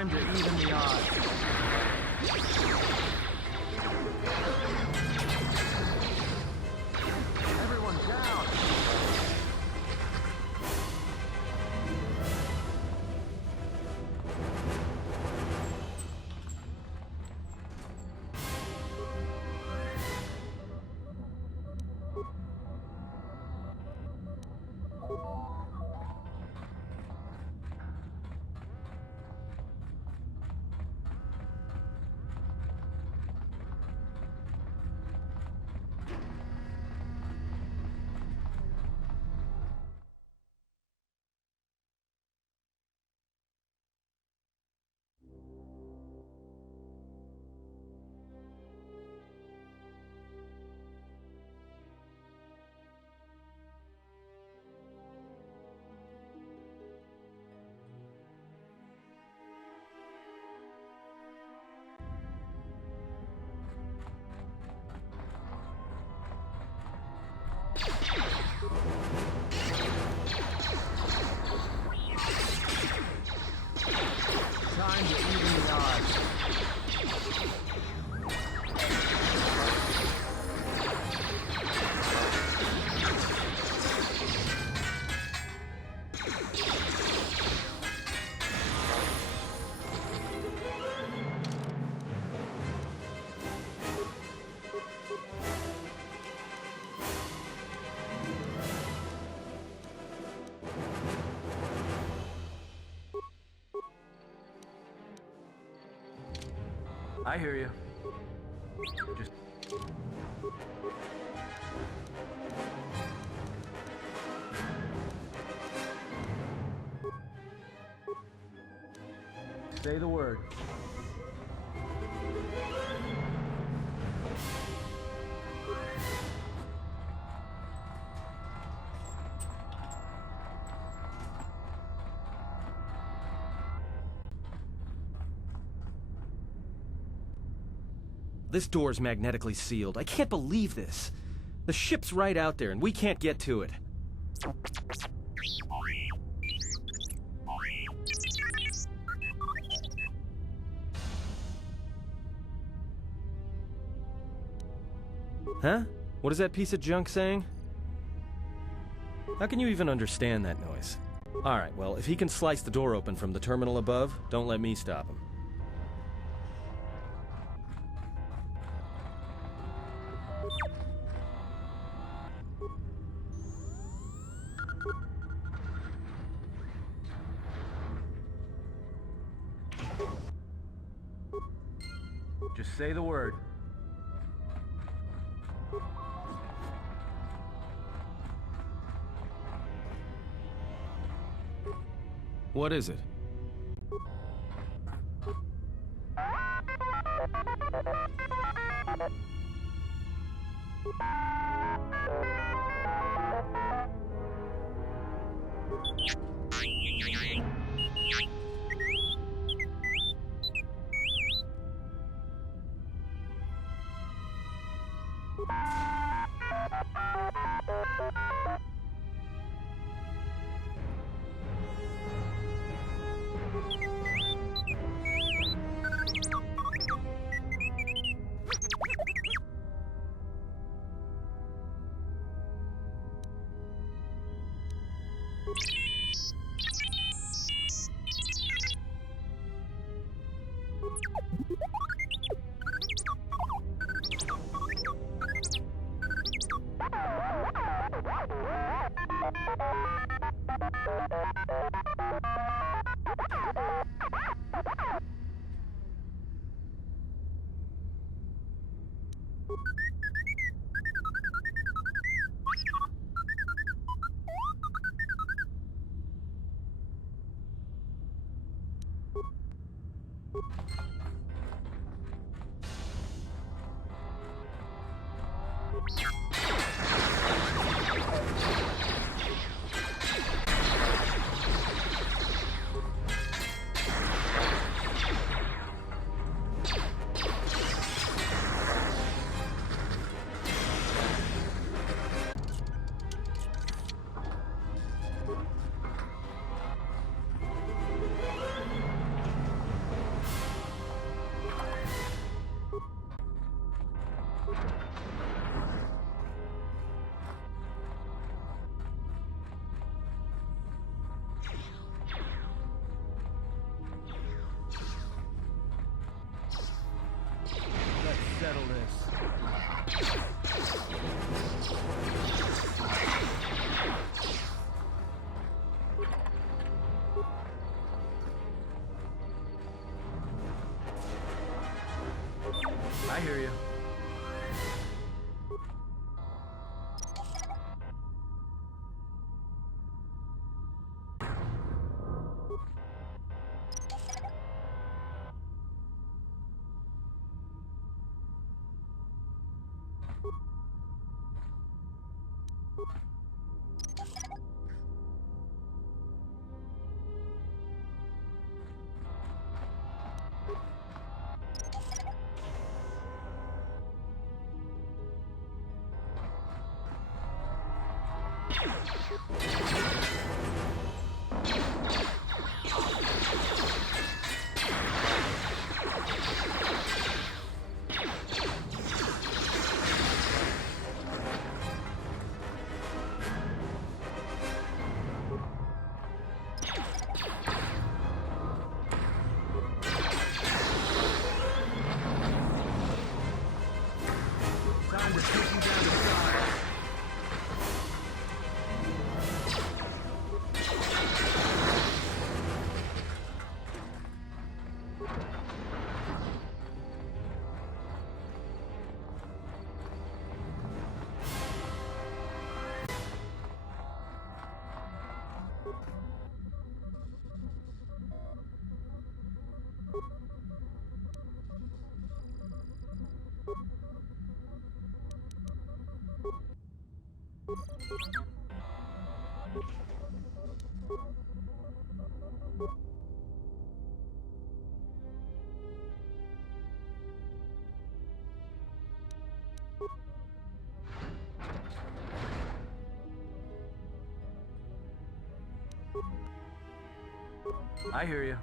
Time to even the odds. Everyone down! Time to even the odds. I hear you. Just... say the word. This door's magnetically sealed. I can't believe this. The ship's right out there, and we can't get to it. Huh? What is that piece of junk saying? How can you even understand that noise? Alright, well, if he can slice the door open from the terminal above, don't let me stop him. Just say the word. What is it? settle this. I hear you. Time to take you down to size. I hear you.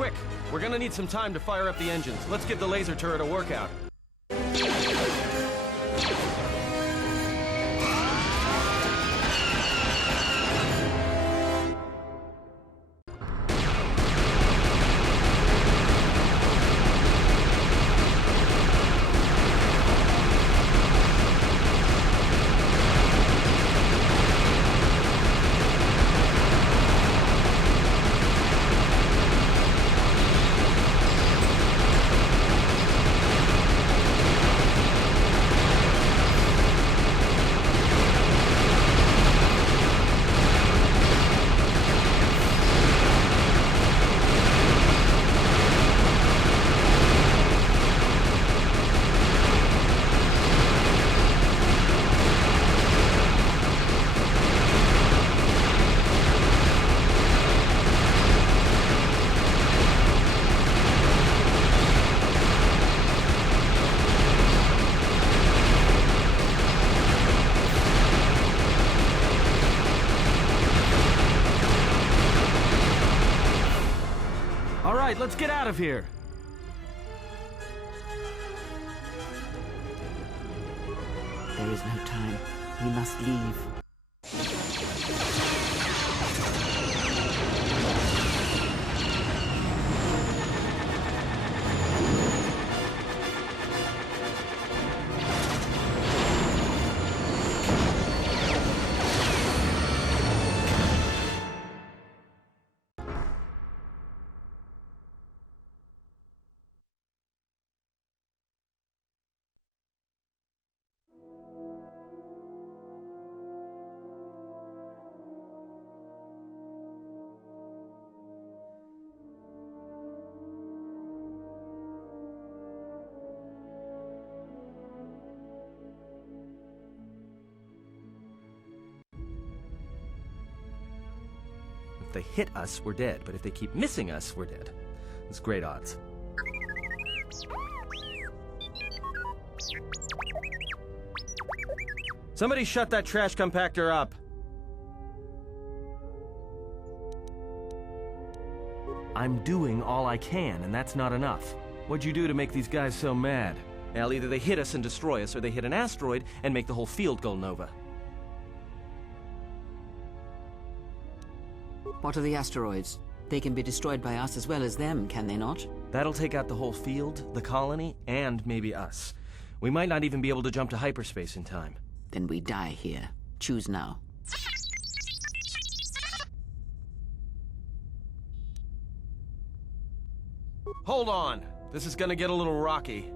Quick! We're gonna need some time to fire up the engines. Let's give the laser turret a workout. right, let's get out of here. There is no time. We must leave. If they hit us, we're dead. But if they keep missing us, we're dead. It's great odds. Somebody shut that trash compactor up. I'm doing all I can, and that's not enough. What'd you do to make these guys so mad? Well, either they hit us and destroy us, or they hit an asteroid and make the whole field go nova. What are the asteroids? They can be destroyed by us as well as them, can they not? That'll take out the whole field, the colony, and maybe us. We might not even be able to jump to hyperspace in time. Then we die here. Choose now. Hold on. This is gonna get a little rocky.